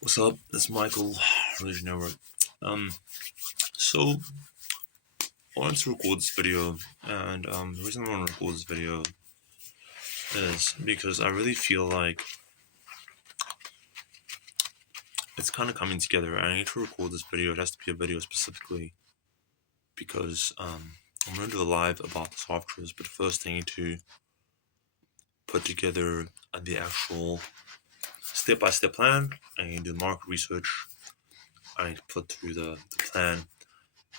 What's up? It's Michael Alexandrovich Gerasimov. So I wanted to record this video, and the reason I want to record this video is because I really feel like it's kind of coming together. I need to record this video. It has to be a video specifically because I'm going to do a live about the softwares. But first, I need to put together the actual step-by-step plan. I need to do market research. I need to put through the plan,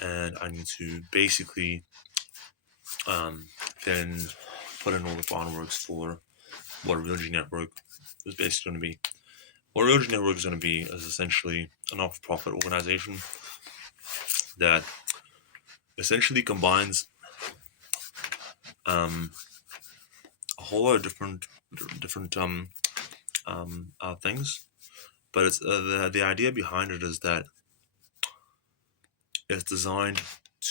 and I need to basically then put in all the groundworks for what RealGNetwork is basically going to be. What RealGNetwork is going to be is essentially a not-for-profit organization that essentially combines a whole lot of different things. But it's the idea behind it is that it's designed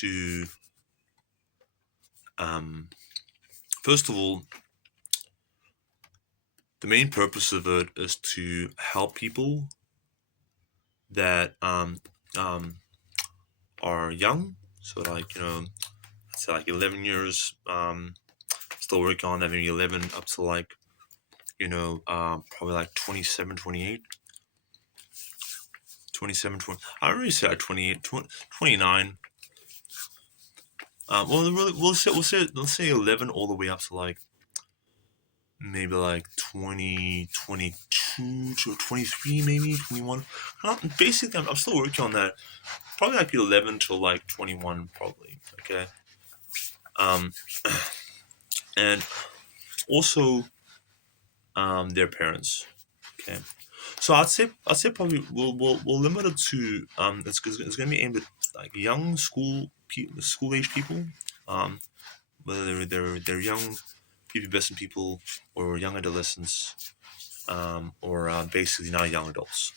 to first of all, the main purpose of it is to help people that are young, so like let's say like 11 years, still working on that, maybe 11 up to like probably like 27, 28, 27, 20. I already said 28, 20, 29. Well, really, let's say 11 all the way up to like maybe like 20, 22 to 23, maybe 21. Basically, I'm still working on that. Probably like 11 to like 21, probably. Okay. And also their parents. Okay. So I'd say probably we'll limit it to it's gonna be aimed at like young school age people, whether they're young prepubescent people or young adolescents, or basically not young adults.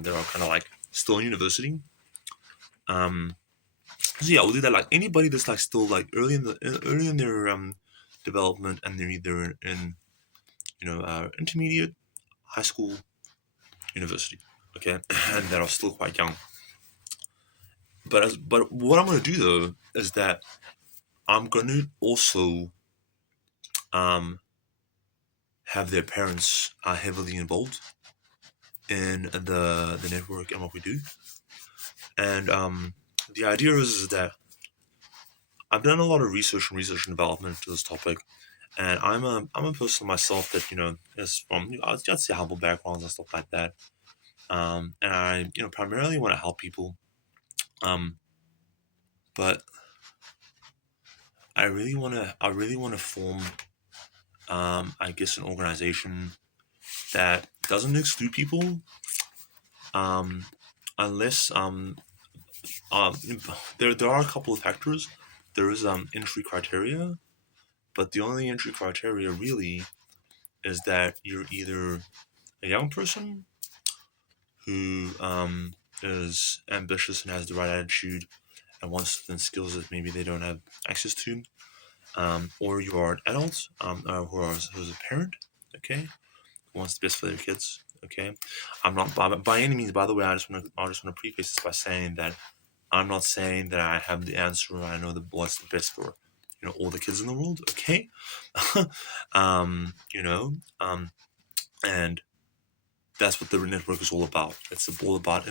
They're all kind of like still in university. So yeah, we'll do that. Like anybody that's like still like early in their development, and they're either in intermediate, high school, university. Okay, and that are still quite young. But what I'm going to do though is that I'm going to also have their parents heavily involved in the network and what we do. And the idea is that I've done a lot of research and development to this topic, and I'm a person myself that is from I'd say humble backgrounds and stuff like that. And I primarily want to help people. But I really want to form I guess an organization that doesn't exclude people, um, unless there are a couple of factors. There is entry criteria, but the only entry criteria really is that you're either a young person who is ambitious and has the right attitude and wants to learn skills that maybe they don't have access to, or you are an adult who's a parent, okay, who wants the best for their kids. Okay, I'm not by any means. By the way, I just want to preface this by saying that I'm not saying that I have the answer. Or I know what's the best for all the kids in the world. Okay, and that's what the network is all about. It's all about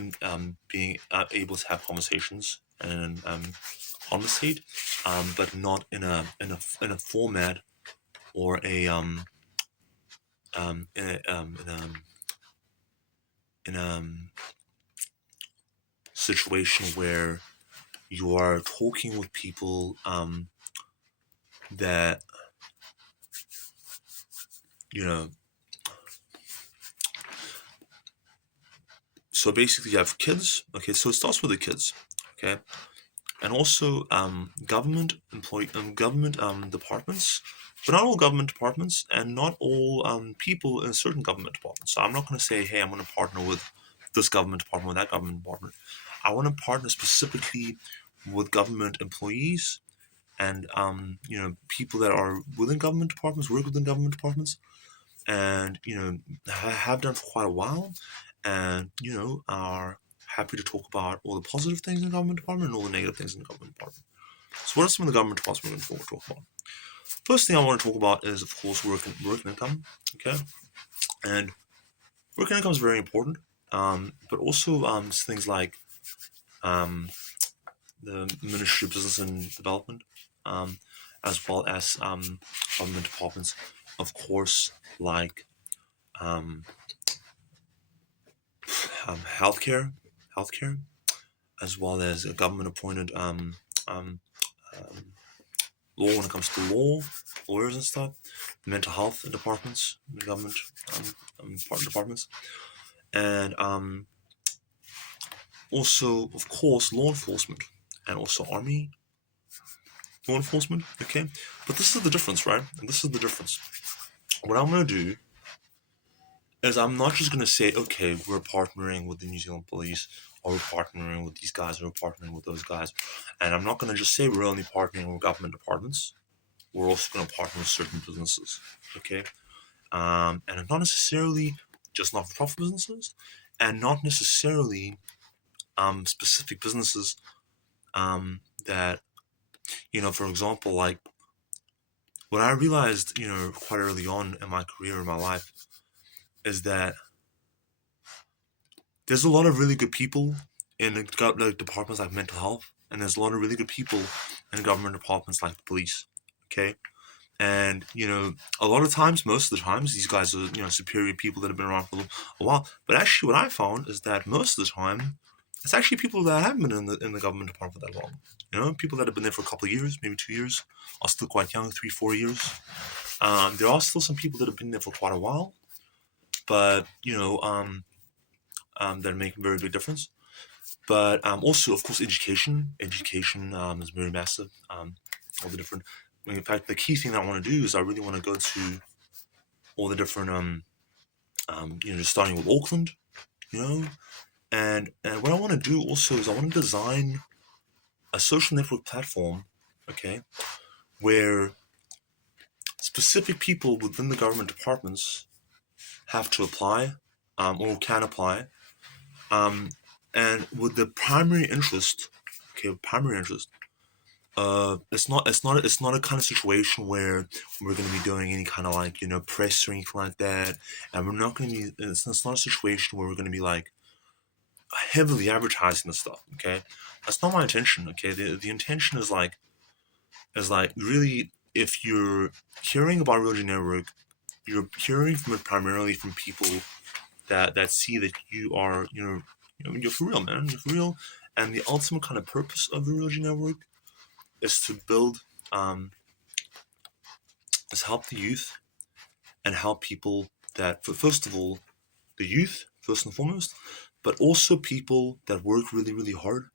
being able to have conversations and conversate, but not in a format or a in a situation where you are talking with people that so basically you have kids. Okay, so it starts with the kids. Okay, and also government departments, but not all government departments and not all people in certain government departments. So I'm not going to say, hey, I'm going to partner with this government department, with that government department. I want to partner specifically with government employees and people that are within government departments, work within government departments, and have done for quite a while, and are happy to talk about all the positive things in the government department and all the negative things in the government department. So what are some of the government departments we're going to talk about? First thing I want to talk about is, of course, work income. Okay, and work income is very important, but also things like the Ministry of Business and Development, um, as well as government departments, of course, like um, healthcare, healthcare, as well as a government-appointed um, law when it comes to lawyers and stuff, the mental health departments, the government departments, and also, of course, law enforcement, and also army law enforcement. Okay, but this is the difference, right? And this is the difference. What I'm going to do is I'm not just going to say, okay, we're partnering with the New Zealand police, or we're partnering with these guys, or we're partnering with those guys, and I'm not going to just say we're only partnering with government departments. We're also going to partner with certain businesses. Okay, and not necessarily just not-for-profit businesses, and not necessarily specific businesses that, for example, like what I realized, quite early on in my career, in my life, is that there's a lot of really good people in like departments like mental health, and there's a lot of really good people in government departments like the police. Okay, and a lot of times, most of the times, these guys are superior people that have been around for a while. But actually, what I found is that most of the time, it's actually people that haven't been in the government department for that long. People that have been there for a couple of years, maybe 2 years, are still quite young, 3-4 years. There are still some people that have been there for quite a while, but that make a very big difference. But also, of course, education is very massive. All the different. In fact, the key thing that I want to do is I really want to go to all the different just starting with Auckland, and what I want to do also is I want to design a social network platform, okay, where specific people within the government departments have to apply, or can apply, and with the primary interest, it's not a kind of situation where we're going to be doing any kind of like press or anything like that, and we're not going to be. It's not a situation where we're going to be like heavily advertising the stuff. Okay, that's not my intention. Okay, the intention is like really, if you're hearing about RealGNetwork, you're hearing from it primarily from people that see that you are you're for real, man. You're for real, and the ultimate kind of purpose of the RealGNetwork is to build is help the youth and help people that, first of all, the youth first and foremost, but also people that work really really hard,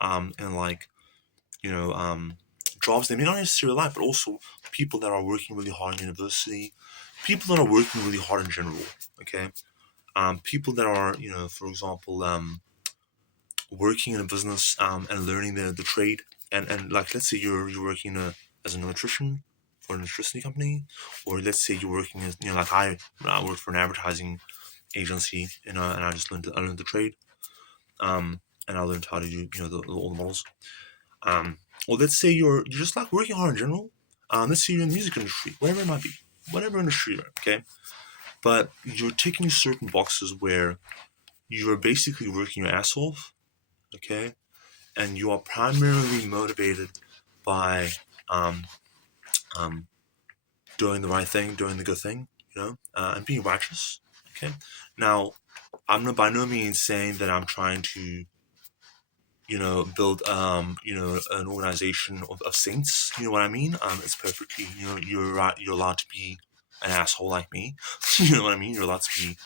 and like jobs they may not necessarily like, but also people that are working really hard in university, people that are working really hard in general. Okay, people that are for example working in a business, and learning the trade, and like let's say you're working as an electrician for an electricity company, or let's say you're working as like I work for an advertising agency, and I learned the trade, and I learned how to do all the models, or let's say you're just like working hard in general, let's say you're in the music industry, whatever it might be, whatever industry you're in, okay, but you're ticking certain boxes where you are basically working your ass off, okay, and you are primarily motivated by um, um, doing the right thing, doing the good thing, and being righteous. Okay. Now, I'm not by no means saying that I'm trying to, build, an organization of saints. You know what I mean? It's perfectly, you're right. You're allowed to be an asshole like me. You know what I mean? You're allowed to be,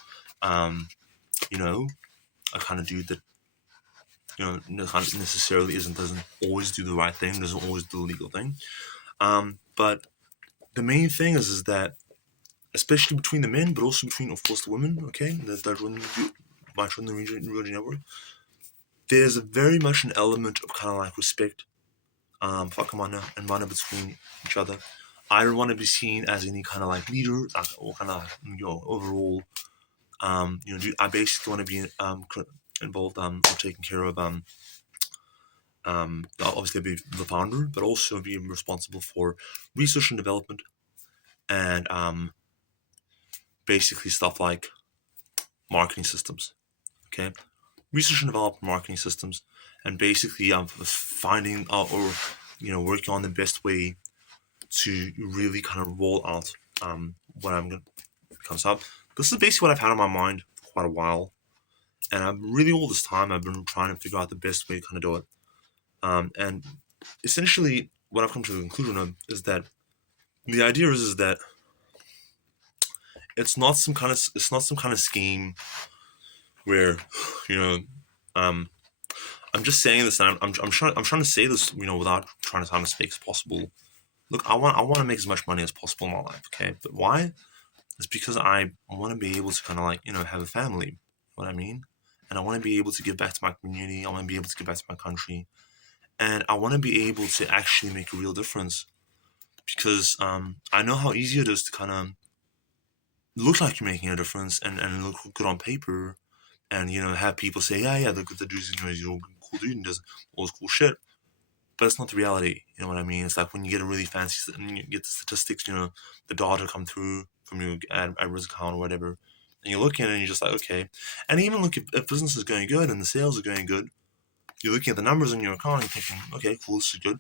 um, a kind of dude that necessarily doesn't always do the right thing, doesn't always do the legal thing. But the main thing is that, especially between the men, but also between, of course, the women, okay, that run the region network, there's a very much an element of kind of like respect, and mana between each other. I don't want to be seen as any kind of like leader, like, or kind of overall I basically want to be involved or taking care of obviously be the founder, but also be responsible for research and development and basically stuff like marketing systems. Okay, research and development marketing systems, and basically finding or working on the best way to really kind of roll out what I'm going to comes up. This is basically what I've had on my mind for quite a while, and I'm really all this time I've been trying to figure out the best way to kind of do it. And essentially, what I've come to the conclusion of is that the idea is that it's not some kind of scheme where you know um, I'm just saying this, and I'm trying to say this, without trying to sound as fake as possible. Look, I want to make as much money as possible in my life, okay? But why? It's because I want to be able to kind of like have a family. You know what I mean? And I want to be able to give back to my community. I want to be able to give back to my country, and I want to be able to actually make a real difference. Because I know how easy it is to kind of look like you're making a difference and look good on paper, and have people say, yeah, the dude's he's a cool dude and does all this cool shit. But it's not the reality. You know what I mean? It's like when you get a really fancy, and you get the statistics, the data come through from your AdWords account or whatever, and you look at it and you're just like, okay. And even look, if business is going good and the sales are going good, you're looking at the numbers in your account and you're thinking, okay, cool, this is good.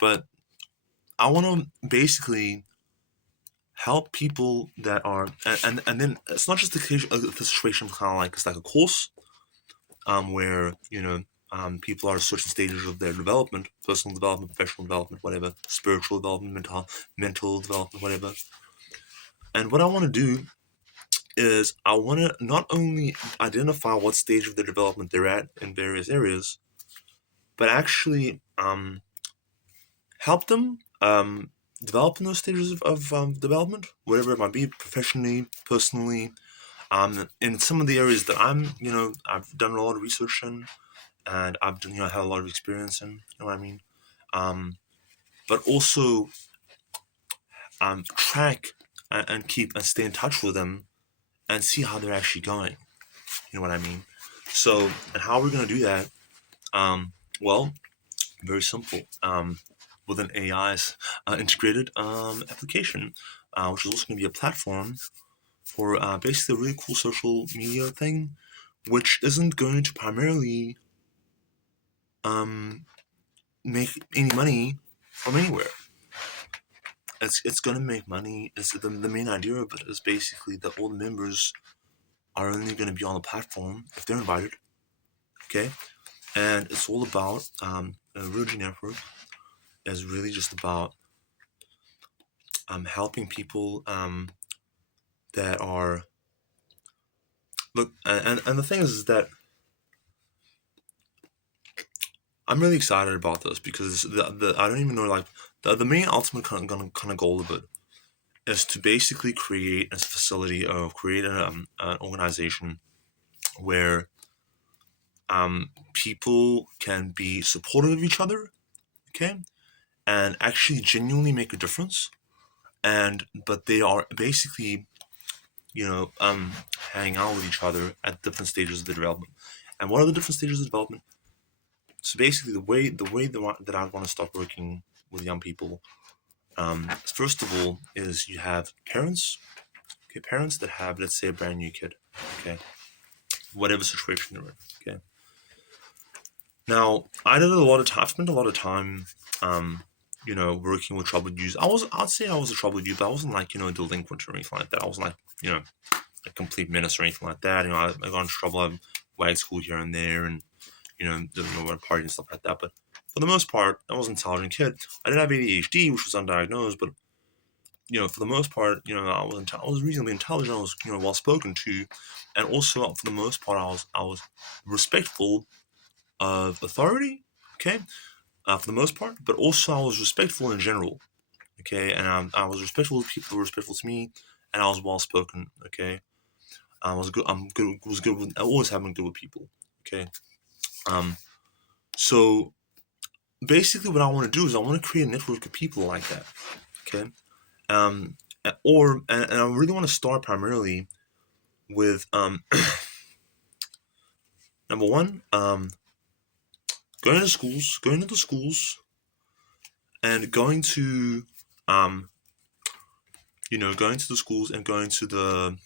But I want to basically help people that are, and then it's not just the situation kind of like it's like a course, where people are at certain stages of their development, personal development, professional development, whatever, spiritual development, mental development, whatever. And what I want to do is I want to not only identify what stage of their development they're at in various areas, but actually help them develop in those stages of development, whatever it might be, professionally, personally. In some of the areas that I've done a lot of research in, and I've done, had a lot of experience in. You know what I mean? But also track and keep and stay in touch with them and see how they're actually going. You know what I mean? So, and how we're gonna do that? Well, very simple. With an AI's integrated application, which is also going to be a platform for basically a really cool social media thing, which isn't going to primarily make any money from anywhere. It's going to make money. It's the main idea of it is basically that all the members are only going to be on the platform if they're invited. Okay, and it's all about RealGNetwork is really just about helping people that are look, and the thing is that I'm really excited about this because the I don't even know, like, the main ultimate kind of goal of it is to basically create a facility or create an organization where people can be supportive of each other, okay, and actually genuinely make a difference, but they are basically hang out with each other at different stages of the development. And what are the different stages of development? So basically, the way that I want to start working with young people, first of all, is you have parents, okay, parents that have, let's say, a brand new kid, okay, whatever situation they're in, okay. Now, I did a lot of time. I spent a lot of time, working with troubled youth. I'd say I was a troubled youth, but I wasn't like a delinquent or anything like that. I wasn't like a complete menace or anything like that. I got into trouble. I wagged school here and there, and didn't know where to party and stuff like that. But for the most part, I was an intelligent kid. I did have ADHD, which was undiagnosed, but for the most part, I was reasonably intelligent. I was well spoken to, and also for the most part, I was respectful of authority. Okay, for the most part, but also I was respectful in general. Okay, and I was respectful of people who were respectful to me, and I was well spoken. Okay, I was good. I'm good. Was good. I always have been good with people. Okay, so basically, what I want to do is I want to create a network of people like that. Okay, and I really want to start primarily with number one, going to the schools, and going to the schools and going to the.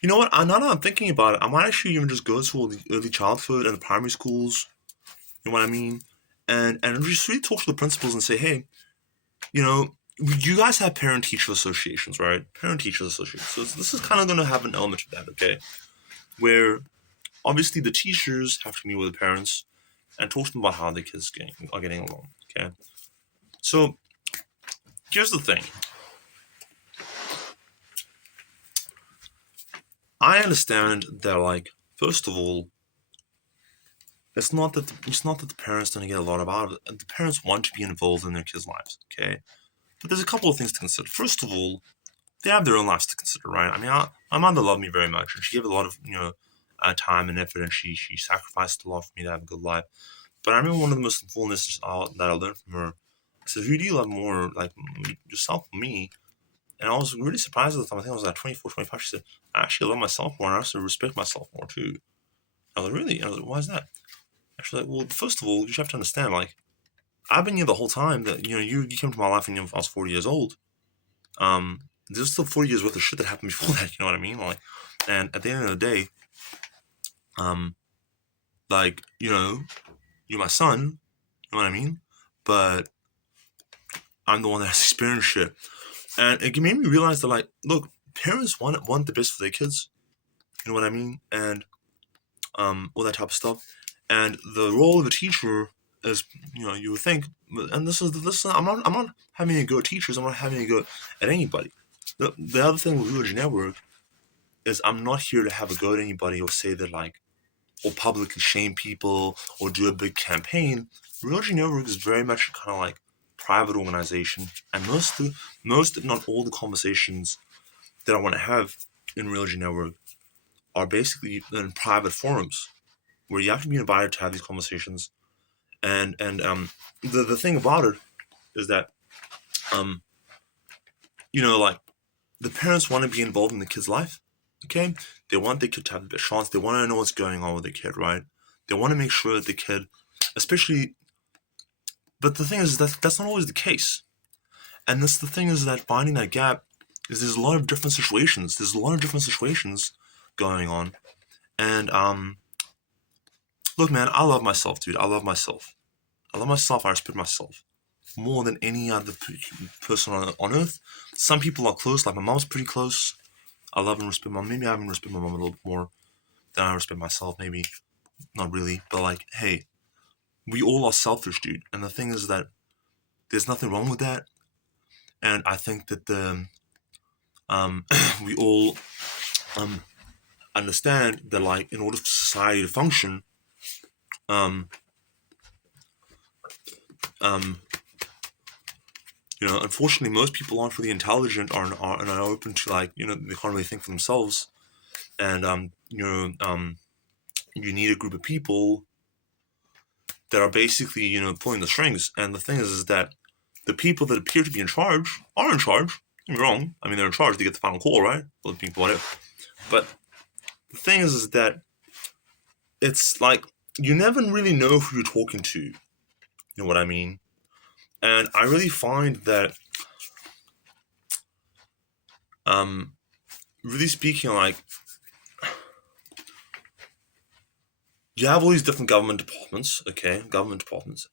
You know what? Now that I'm thinking about it, I might actually even just go to all the early childhood and the primary schools. You know what I mean? And just really talk to the principals and say, hey, you know, you guys have parent-teacher associations, right? Parent-teacher associations. So this is kind of going to have an element of that, okay? Where obviously the teachers have to meet with the parents and talk to them about how the kids are getting along, okay? So here's the thing. I understand that, like, first of all, it's not that the parents don't get a lot out of it. The parents want to be involved in their kids' lives, okay? But there's a couple of things to consider. First of all, they have their own lives to consider, right? I mean, my mother loved me very much, and she gave a lot of time and effort, and she sacrificed a lot for me to have a good life. But I remember one of the most important lessons that I learned from her. I said, "Who do you love more, like yourself or me?" And I was really surprised at the time. I think I was like 24, 25. She said, "I actually love myself more, and I also respect myself more too." I was like, "Really?" And I was like, "Why is that?" Actually, like, well, first of all, you have to understand, like, I've been here the whole time. That you came to my life when I was 40 years old. There's still 40 years worth of shit that happened before that. You know what I mean? Like, and at the end of the day, um, like, you're my son. You know what I mean? But I'm the one that has experienced shit, and it made me realize that, like, look, parents want the best for their kids. You know what I mean? And all that type of stuff. And the role of a teacher is, you would think, and this is I'm not having a go at teachers. I'm not having a go at anybody. The other thing with RealGNetwork is I'm not here to have a go at anybody or say that, like, or publicly shame people or do a big campaign. RealGNetwork is very much kind of like private organization, and most if not all the conversations that I want to have in RealGNetwork are basically in private forums where you have to be invited to have these conversations. And the thing about it is that like, the parents want to be involved in the kid's life. Okay, they want the kid to have the best chance. They want to know what's going on with the kid, right? They want to make sure that the kid, especially. But the thing is that that's not always the case. And the thing is that finding that gap is there's a lot of different situations. There's a lot of different situations going on. And look, man, I love myself, dude. I love myself. I love myself. I respect myself more than any other person on earth. Some people are close, like my mom's pretty close. I love and respect my mom. Maybe I even respect my mom a little bit more than I respect myself. Maybe not really, but, like, hey, we all are selfish, dude. And the thing is that there's nothing wrong with that. And I think that we all understand that, like, in order for society to function, um, um, unfortunately, most people aren't really intelligent or and are open to, like, they can't really think for themselves. And you need a group of people that are basically, pulling the strings. And the thing is that the people that appear to be in charge are in charge. Don't get me wrong. I mean, they're in charge. They get the final call, right? Whatever. But the thing is that it's like you never really know who you're talking to. You know what I mean? And I really find that, really speaking, like, you have all these different government departments,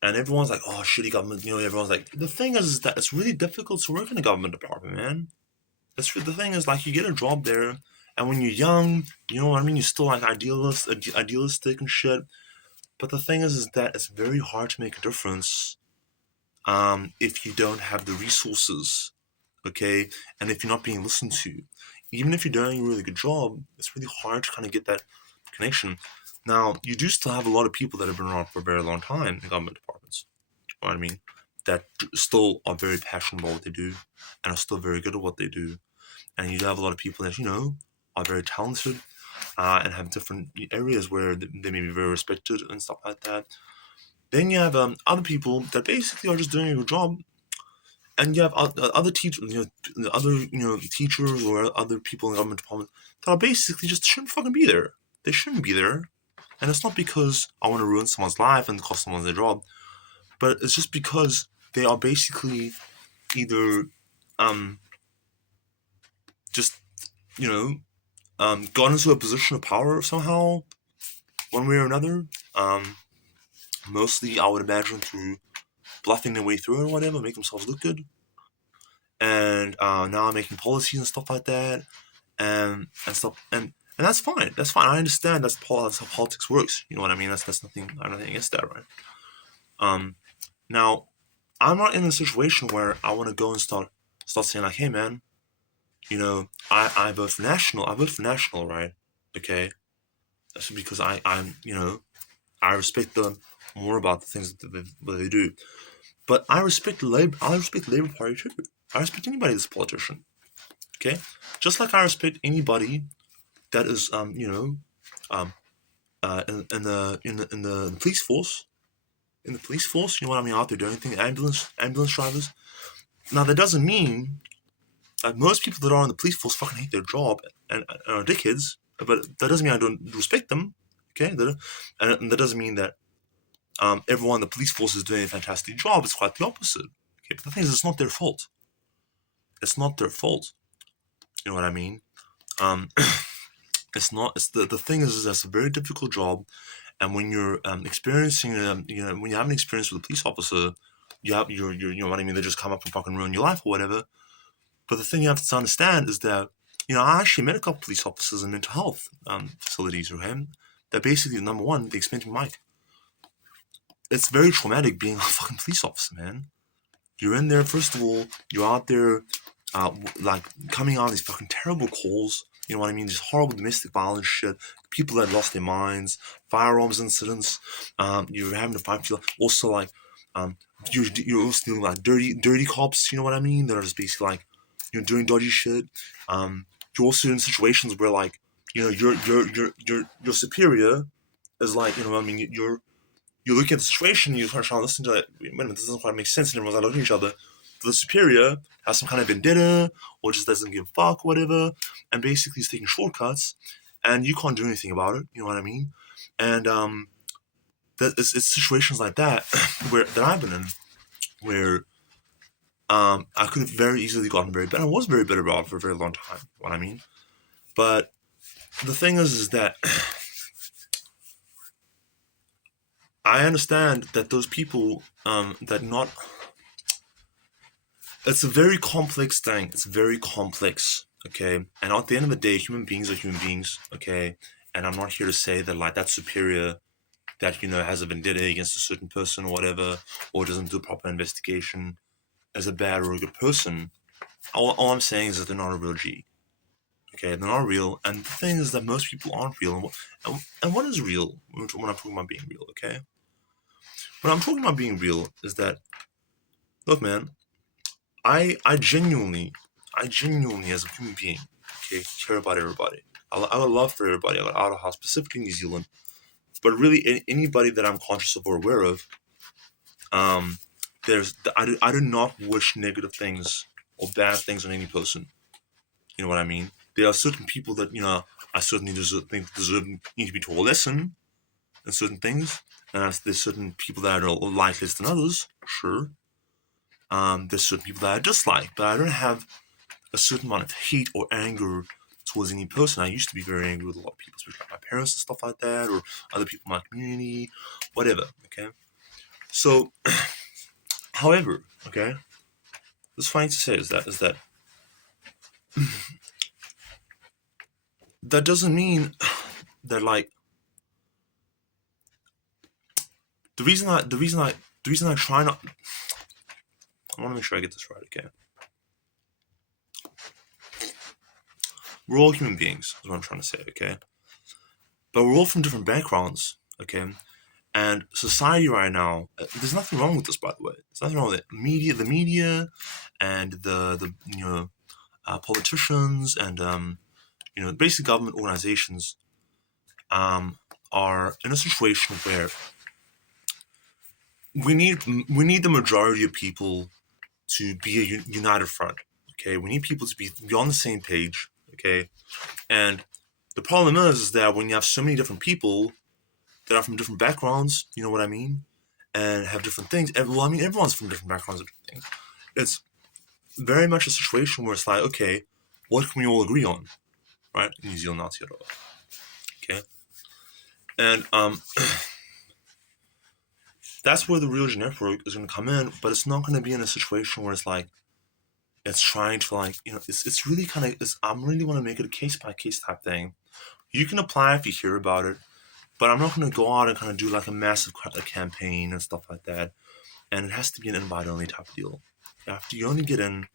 and everyone's like, oh, shitty government, everyone's like, the thing is that it's really difficult to work in a government department, man. The thing is, like, you get a job there, and when you're young, you know what I mean, you're still, like, idealistic and shit, but the thing is that it's very hard to make a difference, if you don't have the resources, okay, and if you're not being listened to. Even if you're doing a really good job, it's really hard to kind of get that connection. Now, you do still have a lot of people that have been around for a very long time in government departments. You know what I mean? That still are very passionate about what they do and are still very good at what they do. And you do have a lot of people that, are very talented, and have different areas where they may be very respected and stuff like that. Then you have other people that basically are just doing a good job, and you have other teachers, teachers or other people in government departments that are basically just shouldn't fucking be there. They shouldn't be there, and it's not because I want to ruin someone's life and cost someone their job, but it's just because they are basically either just got into a position of power somehow, one way or another. Mostly, I would imagine through bluffing their way through or whatever, make themselves look good, and now making policies and stuff like that, and stuff, and that's fine. That's fine. I understand that's how politics works. You know what I mean? That's nothing. I don't think against that, right? Now, I'm not in a situation where I want to go and start saying like, hey man, I vote for national. I vote for national, right? Okay, that's because I respect them more about the things that they do. But I respect the Labor. I respect the Labor Party too. I respect anybody that's a politician. Okay, just like I respect anybody that is in the police force. In the police force, you know what I mean, out there doing anything, ambulance drivers. Now that doesn't mean that most people that are in the police force fucking hate their job and are dickheads. But that doesn't mean I don't respect them. Okay, and that doesn't mean that everyone in the police force is doing a fantastic job. It's quite the opposite. Okay, but the thing is, it's not their fault. It's not their fault. You know what I mean? It's not. It's the thing is that's a very difficult job, and when you're experiencing, when you have an experience with a police officer, you know what I mean. They just come up and fucking ruin your life or whatever. But the thing you have to understand is that I actually met a couple police officers in mental health facilities, okay? That basically, number one, they explained to me, Mike, it's very traumatic being a fucking police officer, man. You're in there, first of all, you're out there, like, coming out of these fucking terrible calls, you know what I mean? These horrible domestic violence shit, people that lost their minds, firearms incidents, you're having to fight, also, like, you're also dealing with, like, dirty cops, you know what I mean? That are just basically, like, doing dodgy shit. You're also in situations where, like, your superior is like, you know what I mean? You're looking at the situation, you're trying to listen to it. Wait a minute, this doesn't quite make sense. And everyone's like looking at each other. The superior has some kind of vendetta, or just doesn't give a fuck, whatever, and basically is taking shortcuts, and you can't do anything about it. You know what I mean? And it's situations like that that I've been in, where I could have very easily gotten very bitter. I was very bitter about it for a very long time. You know what I mean? But the thing is that I understand that those people that not. It's a very complex thing. It's very complex. Okay, and at the end of the day, human beings are human beings. Okay, and I'm not here to say that like that superior that has a vendetta against a certain person or whatever, or doesn't do a proper investigation as a bad or a good person. All I'm saying is that they're not a real G. Okay, they're not real, and the thing is that most people aren't real. And what is real when I'm talking about being real? Okay, when I'm talking about being real is that, look, man, I genuinely, as a human being, okay, care about everybody. I would love for everybody out of house, specifically New Zealand, but really anybody that I'm conscious of or aware of. I do not wish negative things or bad things on any person. You know what I mean? There are certain people that I certainly need to be taught a lesson in certain things, and there's certain people that I don't like less than others. Sure. There's certain people that I dislike, but I don't have a certain amount of hate or anger towards any person. I used to be very angry with a lot of people, especially like my parents and stuff like that, or other people in my community, whatever. Okay. So, however, okay, what's funny to say is that that doesn't mean that like the reason I try not. I want to make sure I get this right. Okay. We're all human beings, is what I'm trying to say. Okay. But we're all from different backgrounds. Okay. And society right now, there's nothing wrong with this, by the way. There's nothing wrong with it. The media, and the politicians, and basic government organizations are in a situation where we need the majority of people to be a united front. Okay, we need people to be on the same page. Okay, and the problem is that when you have so many different people that are from different backgrounds, you know what I mean, and have different things. Well, I mean, everyone's from different backgrounds and different things. It's very much a situation where it's like, okay, what can we all agree on, right? New Zealand, Aotearoa. Okay, and that's where the RealGNetwork is going to come in, but it's not going to be in a situation where it's like it's trying to like it's really kind of I'm really want to make it a case by case type thing. You can apply if you hear about it, but I'm not going to go out and kind of do like a massive campaign and stuff like that. And it has to be an invite only type of deal. You only get in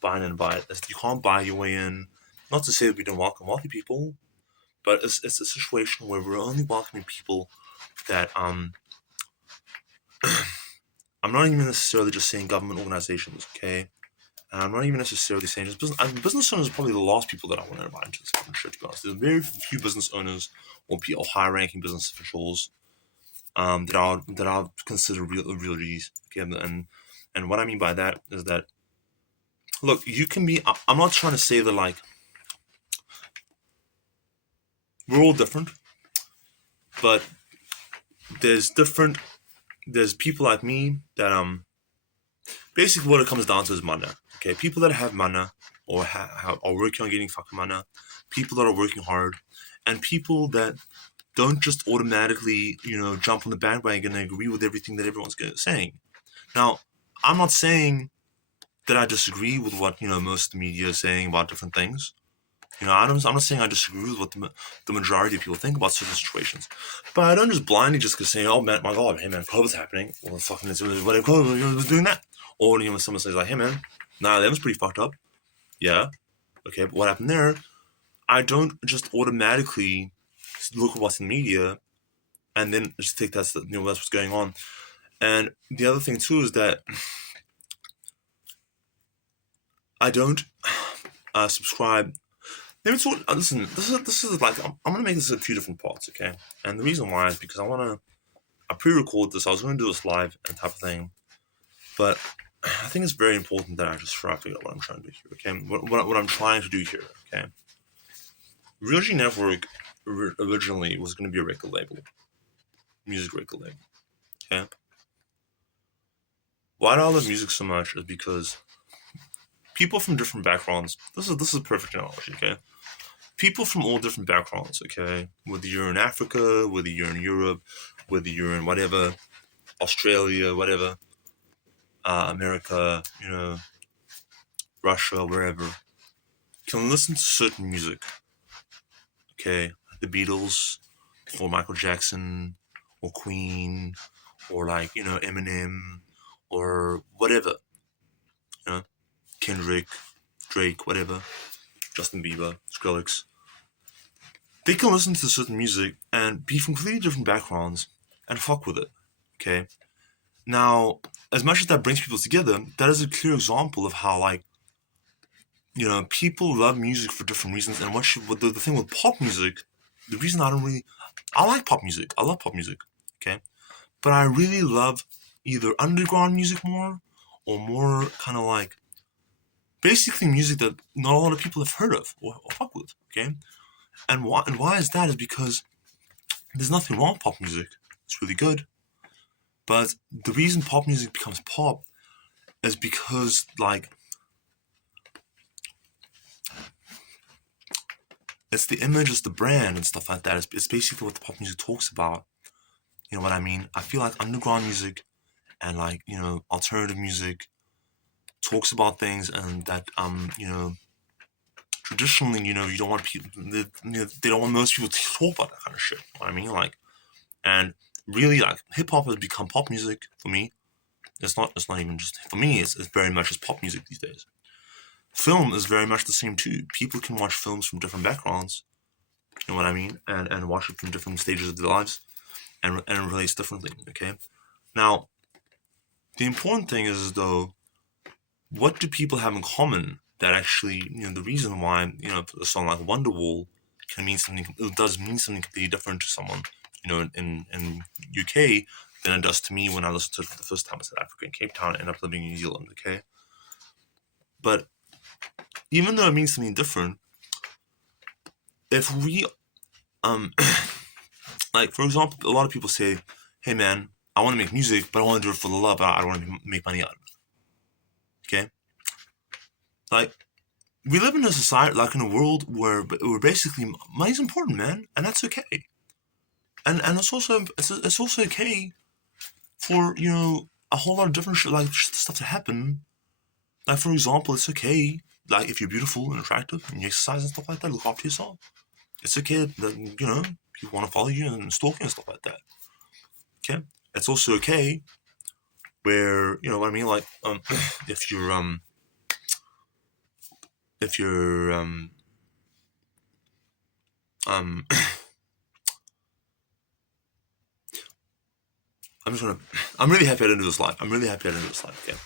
by an invite. You can't buy your way in. Not to say that we don't welcome wealthy people, but it's a situation where we're only welcoming people that I'm not even necessarily just saying government organizations, okay? And I'm not even necessarily saying just business owners are probably the last people that I want to invite into this fucking shit, to be honest. There's very few business owners or high-ranking business officials that I'll consider real G's. Okay, and what I mean by that is that, look, you can be. I'm not trying to say that like we're all different, but there's people like me that basically what it comes down to is mana. Okay, people that have mana or are working on getting fucking mana, people that are working hard, and people that don't just automatically, jump on the bandwagon and agree with everything that everyone's saying. Now, I'm not saying that I disagree with what most of the media is saying about different things. I'm not saying I disagree with what the majority of people think about certain situations, but I don't just blindly just say, "Oh man, my God, hey man, COVID's happening." Well, fucking whatever, COVID was doing that. Or when someone says like, "Hey man, nah, that was pretty fucked up." Yeah, okay, but what happened there? I don't just automatically look at what's in the media and then just think that's that's what's going on. And the other thing too is that I don't subscribe. Let me talk. Listen, this is like I'm gonna make this a few different parts, okay? And the reason why is because I pre-record this. I was gonna do this live and type of thing, but I think it's very important that I just try to figure out what I'm trying to do here, okay? What I'm trying to do here, okay? RealGNetwork originally was gonna be a record label, music record label, okay? Why do I love music so much is because people from different backgrounds. This is a perfect analogy, okay? People from all different backgrounds, okay? Whether you're in Africa, whether you're in Europe, whether you're in whatever, Australia, whatever, America, Russia, wherever, can listen to certain music, okay? The Beatles, or Michael Jackson, or Queen, or like, Eminem, or whatever, Kendrick, Drake, whatever, Justin Bieber, Skrillex. They can listen to certain music and be from completely different backgrounds and fuck with it, okay? Now, as much as that brings people together, that is a clear example of how, like, people love music for different reasons. And the thing with pop music, the reason I like pop music. I love pop music, okay? But I really love either underground music more or more kind of like basically music that not a lot of people have heard of or fuck with, okay? And why is that? Is because there's nothing wrong with pop music. It's really good. But the reason pop music becomes pop is because, like, it's the image, it's the brand and stuff like that. It's basically what the pop music talks about. You know what I mean? I feel like underground music and, like, alternative music talks about things and that, traditionally, you don't want people, they don't want most people to talk about that kind of shit. You know what I mean? Like, and really, like, hip hop has become pop music for me. It's not even just for me. It's very much just pop music these days. Film is very much the same too. People can watch films from different backgrounds. You know what I mean? And watch it from different stages of their lives, and relates differently. Okay. Now, the important thing is though, what do people have in common? That actually, the reason why a song like Wonderwall can mean something. It does mean something completely different to someone, in UK than it does to me when I listened to it for the first time in South Africa in Cape Town and ended up living in New Zealand, okay? But even though it means something different, if we like, for example, a lot of people say, "Hey, man, I want to make music, but I want to do it for the love. I don't want to make money out of it." Okay, like we live in a society, like in a world where basically money's important, man, and that's okay. And it's also okay for a whole lot of different shit, like stuff to happen. Like, for example, it's okay, like, if you're beautiful and attractive and you exercise and stuff like that, look after yourself. It's okay that people want to follow you and stalk you and stuff like that. Okay, it's also okay where what I mean, like if you're if you're um I'm really happy I didn't do this live. I'm really happy I didn't do this live. Okay,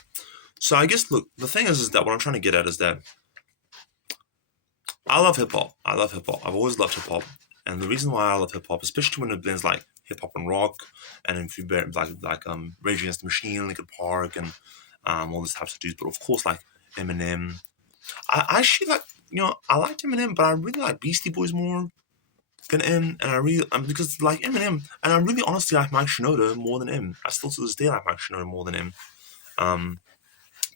so I guess, look, the thing is that what I'm trying to get at is that I love hip hop. I love hip hop. I've always loved hip hop, and the reason why I love hip hop, especially when it blends like hip hop and rock, and if you bear like Rage Against the Machine, Linkin Park, and all these types of dudes. But of course, like Eminem. I actually like I like Eminem, but I really like Beastie Boys more than M, and I really because like Eminem, and I really honestly like Mike Shinoda more than M. I still to this day like Mike Shinoda more than M. Um,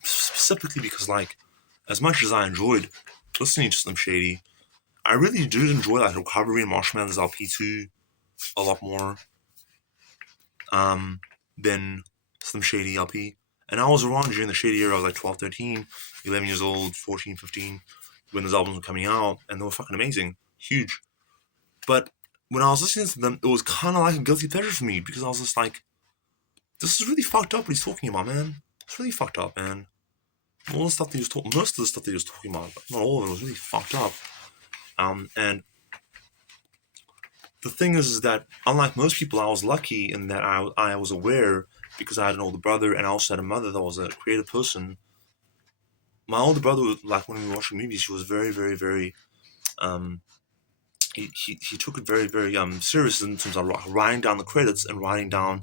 Specifically because, like, as much as I enjoyed listening to Slim Shady, I really did enjoy like Recovery and Marshmallow's LP2 a lot more than Slim Shady LP. And I was around during the Shady era. I was like 12, 13, 11 years old, 14, 15, when those albums were coming out, and they were fucking amazing, huge. But when I was listening to them, it was kind of like a guilty pleasure for me because I was just like, this is really fucked up what he's talking about, man. It's really fucked up, man. All the stuff that he was talking, most of the stuff that he was talking about, but not all of it, was really fucked up. And the thing is that unlike most people, I was lucky in that I was aware because I had an older brother and I also had a mother that was a creative person. My older brother, like when we were watching movies, he was very, very, very. He took it very, very serious in terms of writing down the credits and writing down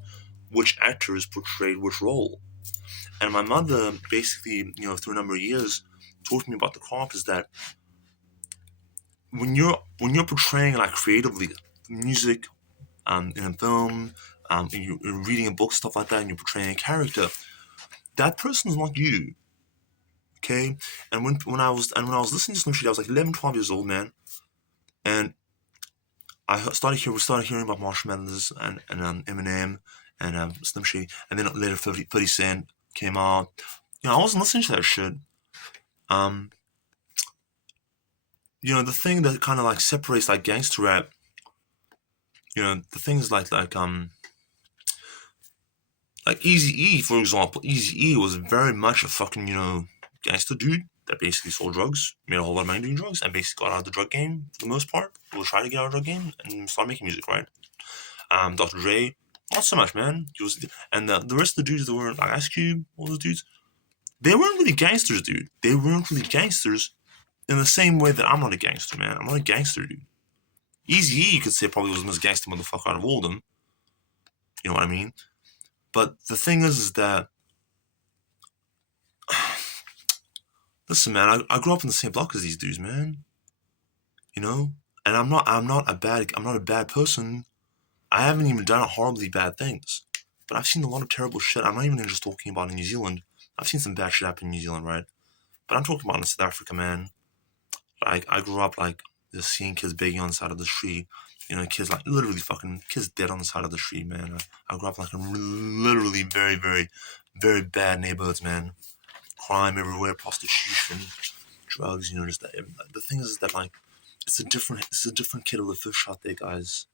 which actors portrayed which role. And my mother basically, through a number of years, taught me about the craft is that when you're portraying like creatively music, in a film, and you're reading a book, stuff like that, and you're portraying a character, that person is not you. Okay, and when I was listening to Slim Shady, I was like 11, 12 years old, man, and we started hearing about Marshmallows and Eminem and Slim Shady, and then later 50 Cent came out. I wasn't listening to that shit. Um, the thing that kind of like separates like gangster rap, the things like Eazy-E, for example. Eazy-E was very much a fucking, gangster dude that basically sold drugs, made a whole lot of money doing drugs, and basically got out of the drug game for the most part. Or trying to get out of the drug game and start making music, right? Dr. Dre, not so much, man. And the rest of the dudes that were like Ice Cube, all those dudes, they weren't really gangsters, dude. They weren't really gangsters in the same way that I'm not a gangster, man. I'm not a gangster, dude. Eazy-E, you could say, probably was the most gangster motherfucker out of all of them. You know what I mean? But the thing is that, listen, man, I grew up in the same block as these dudes, man. And I'm not a bad person. I haven't even done horribly bad things, but I've seen a lot of terrible shit. I'm not even just talking about in New Zealand. I've seen some bad shit happen in New Zealand, right? But I'm talking about in South Africa, man. Like, I grew up like just seeing kids begging on the side of the street. Kids like literally fucking kids dead on the side of the street, man. I grew up like in literally very, very, very bad neighborhoods, man. Crime everywhere, prostitution, drugs. Just that. The thing is that, like, it's a different kettle of fish out there, guys.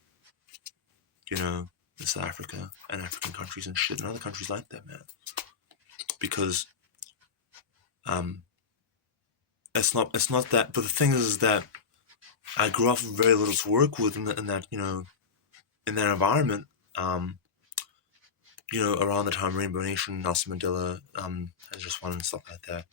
In South Africa and African countries and shit and other countries like that, man. Because it's not that. But the thing is that I grew up with very little to work with in that in that environment. Around the time Rainbow Nation, Nelson Mandela has just won and stuff like that.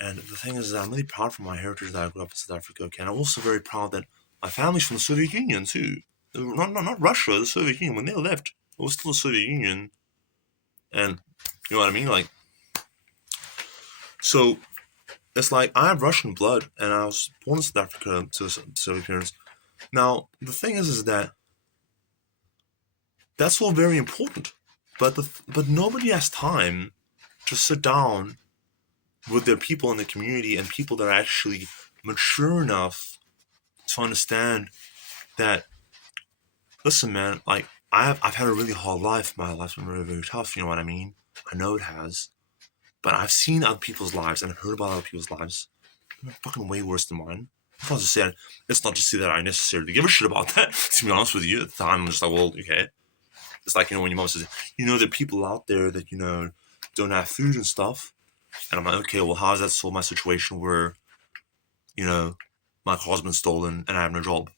And the thing is that I'm really proud for my heritage that I grew up in South Africa. Okay, and I'm also very proud that my family's from the Soviet Union too. Not Russia, the Soviet Union. When they left, it was still the Soviet Union. And you know what I mean? Like, so it's like I have Russian blood, and I was born in South Africa to some appearance. Now the thing is that that's all very important, but nobody has time to sit down with their people in the community and people that are actually mature enough to understand that. Listen, man, like I've had a really hard life. My life's been very, very tough. You know what I mean? I know it has, but I've seen other people's lives and I've heard about other people's lives. They're fucking way worse than mine. It's not to say that I necessarily give a shit about that. To be honest with you, at the time I'm just like, well, okay. It's like, when your mom says, there are people out there that don't have food and stuff, and I'm like, okay, well, how does that solve my situation where my car's been stolen and I have no job?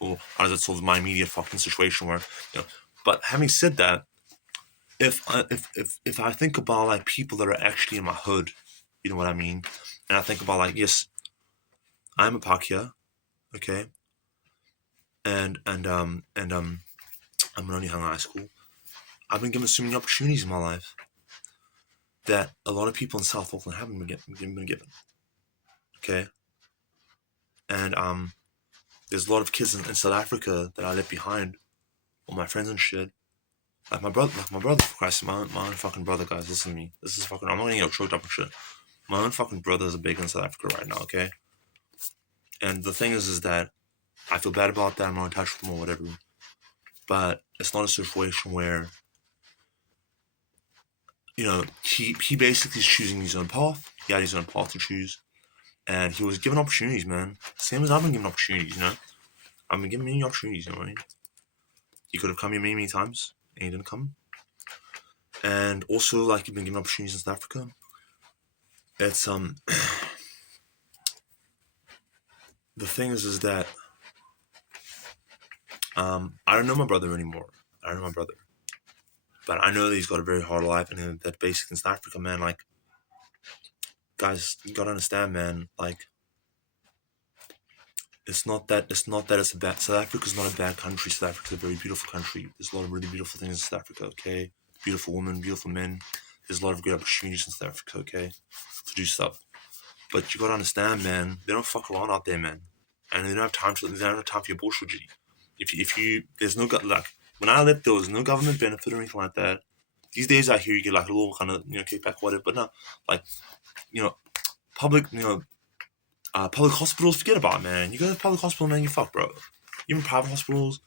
Or how does it solve my immediate fucking situation where, But having said that, if I think about like people that are actually in my hood, you know what I mean, and I think about like, yes, I'm a Pakia, okay, and I'm only young high school. I've been given so many opportunities in my life that a lot of people in South Auckland haven't been given, okay, and there's a lot of kids in South Africa that I left behind, all my friends and shit. Like my brother, for Christ, my own fucking brother, guys, listen to me. This is fucking, I'm not gonna get choked up and shit. My own fucking brother is big in South Africa right now, okay? And the thing is that I feel bad about that, I'm not in touch with him or whatever. But it's not a situation where, he basically is choosing his own path. He had his own path to choose. And he was given opportunities, man. Same as I've been given opportunities, I've been given many opportunities, you know what I mean? He could have come here many, many times, and he didn't come. And also, like, you've been given opportunities in South Africa. It's the thing is that I don't know my brother anymore. I don't know my brother, but I know that he's got a very hard life, and that basically in South Africa, man, like, guys, you gotta understand, man, like, it's not that it's a bad. South Africa's not a bad country. South Africa's a very beautiful country. There's a lot of really beautiful things in South Africa. Okay, beautiful women, beautiful men. There's a lot of great opportunities in South Africa. Okay, to do stuff. But you gotta understand, man, they don't fuck around out there, man. And they don't have time for your bullshit. If you there's no like when I left, there was no government benefit or anything like that. These days I hear you get like a little kind of kickback, whatever. But no, like public public hospitals, forget about it, man. You go to the public hospital, man, you fuck, bro. Even private hospitals,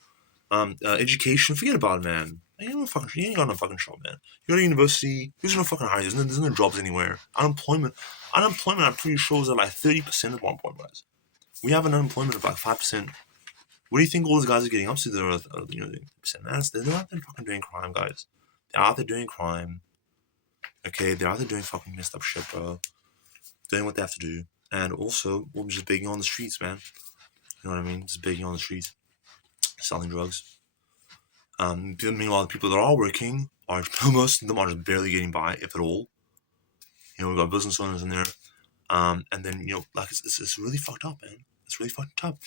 education, forget about it, man. You ain't got no fucking job, man. You go to university, who's gonna fucking hire you? There's no jobs anywhere. Unemployment, I'm pretty sure is at like 30% at one point, guys. We have an unemployment of like 5%. What do you think all those guys are getting up to? They're 30%, man. They're out there fucking doing crime, guys. They're out there doing crime. Okay, they're out there doing fucking messed up shit, bro. Doing what they have to do, and also we're just begging on the streets, man. You know what I mean? Just begging on the streets, selling drugs. Meanwhile, the people that are working are most of them are just barely getting by, if at all. We've got business owners in there, and then like it's really fucked up, man. It's really fucked up.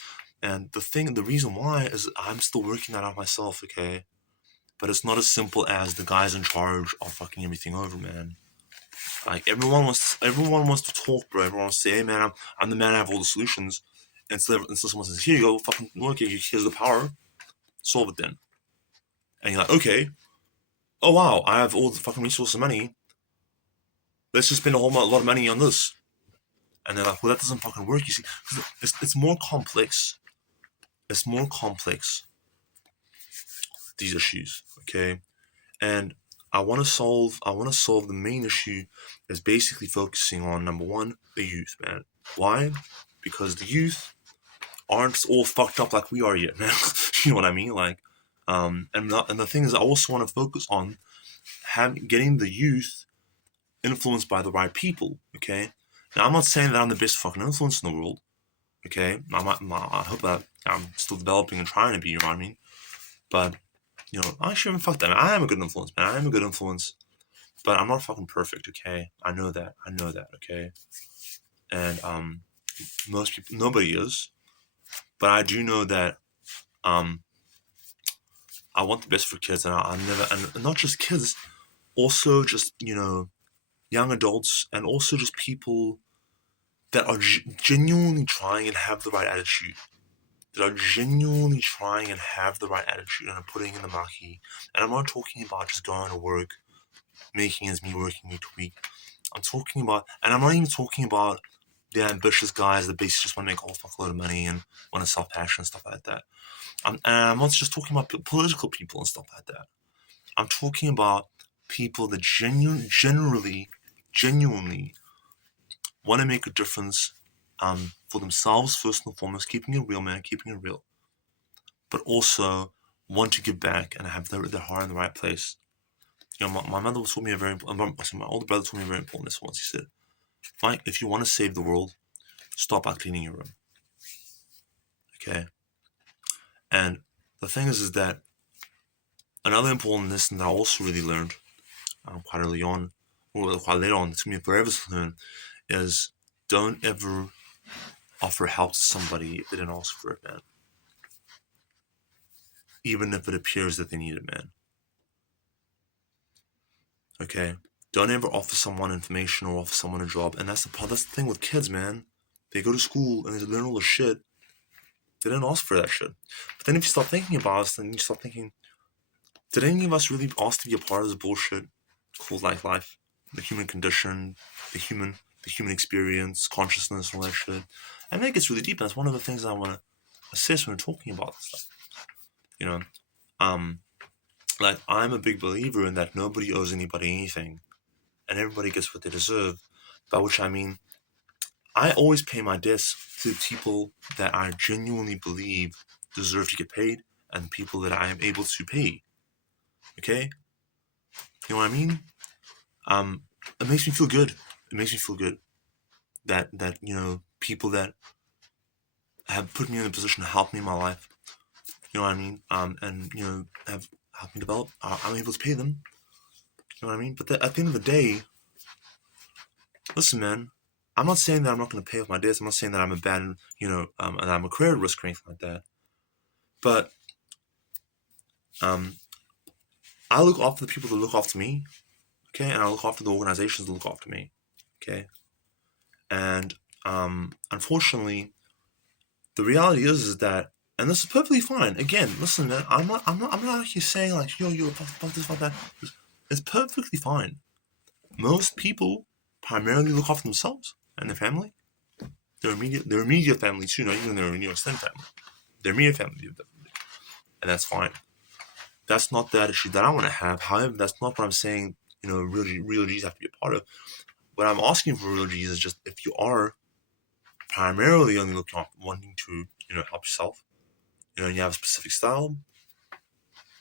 And the reason why is I'm still working that out myself, okay? But it's not as simple as the guys in charge are fucking everything over, man. Like everyone wants to talk, bro. Everyone wants to say, hey, man, I'm the man. I have all the solutions. And so someone says, here you go, fucking okay, here's the power, solve it then. And you're like, okay, oh wow, I have all the fucking resources and money. Let's just spend a lot of money on this. And they're like, well, that doesn't fucking work. You see, it's more complex. It's more complex. These issues, okay, and I want to solve the main issue is basically focusing on number one, the youth, man. Why? Because the youth aren't all fucked up like we are yet, man. You know what I mean? Like, and the thing is, I also want to focus on getting the youth influenced by the right people. Okay. Now, I'm not saying that I'm the best fucking influence in the world. Okay. I hope that I'm still developing and trying to be. You know what I mean? But I shouldn't fuck that. Man. I am a good influence, man. I am a good influence, but I'm not fucking perfect. Okay. I know that. Okay. And most people, nobody is. But I do know that I want the best for kids, and I never, and not just kids, also just young adults, and also just people that are genuinely trying and have the right attitude. That are genuinely trying and have the right attitude and are putting in the maki. And I'm not talking about just going to work, making ends meet, working week to week. I'm talking about, and I'm not even talking about the ambitious guys that basically just want to make a whole fuckload of money and want to self-passion and stuff like that. And I'm not just talking about political people and stuff like that. I'm talking about people that genuinely want to make a difference for themselves first and foremost, keeping it real, man, keeping it real, but also want to give back and have their heart in the right place. You know, my mother told me my older brother told me a very important lesson once. He said, Mike, if you want to save the world, stop by cleaning your room. Okay? And the thing is that another important lesson that I also really learned quite early on, or quite later on, it took me forever to learn, is don't ever offer help to somebody if they didn't ask for it, man. Even if it appears that they need it, man. Okay? Don't ever offer someone information or offer someone a job. And that's the thing with kids, man. They go to school and they learn all the shit. They didn't ask for that shit. But then if you start thinking about it, then you start thinking, did any of us really ask to be a part of this bullshit called life? The human condition, the human experience, consciousness, all that shit. And that gets really deep. That's one of the things I want to assess when we're talking about this stuff. You know, like I'm a big believer in that nobody owes anybody anything, and everybody gets what they deserve. By which I mean, I always pay my debts to people that I genuinely believe deserve to get paid, and people that I am able to pay. Okay, you know what I mean? It makes me feel good. It makes me feel good that you know, people that have put me in a position to help me in my life, you know what I mean? And you know, have helped me develop. I'm able to pay them. You know what I mean? But at the end of the day, listen, man. I'm not saying that I'm not going to pay off my debts. I'm not saying that I'm a bad, you know, and I'm a credit risk or anything like that. But I look after the people that look after me, okay, and I look after the organizations that look after me, okay. And unfortunately, the reality is that, and this is perfectly fine. Again, listen, man, I'm not actually saying like, yo, fuck this, fuck that. It's perfectly fine. Most people primarily look after themselves and their family, their immediate family too, not even their extended family, their immediate family, and that's fine. That's not the attitude that I want to have. However, that's not what I'm saying. You know, real G's have to be a part of. What I'm asking for real G's is just if you are primarily only looking at wanting to, you know, help yourself, you know, and you have a specific style,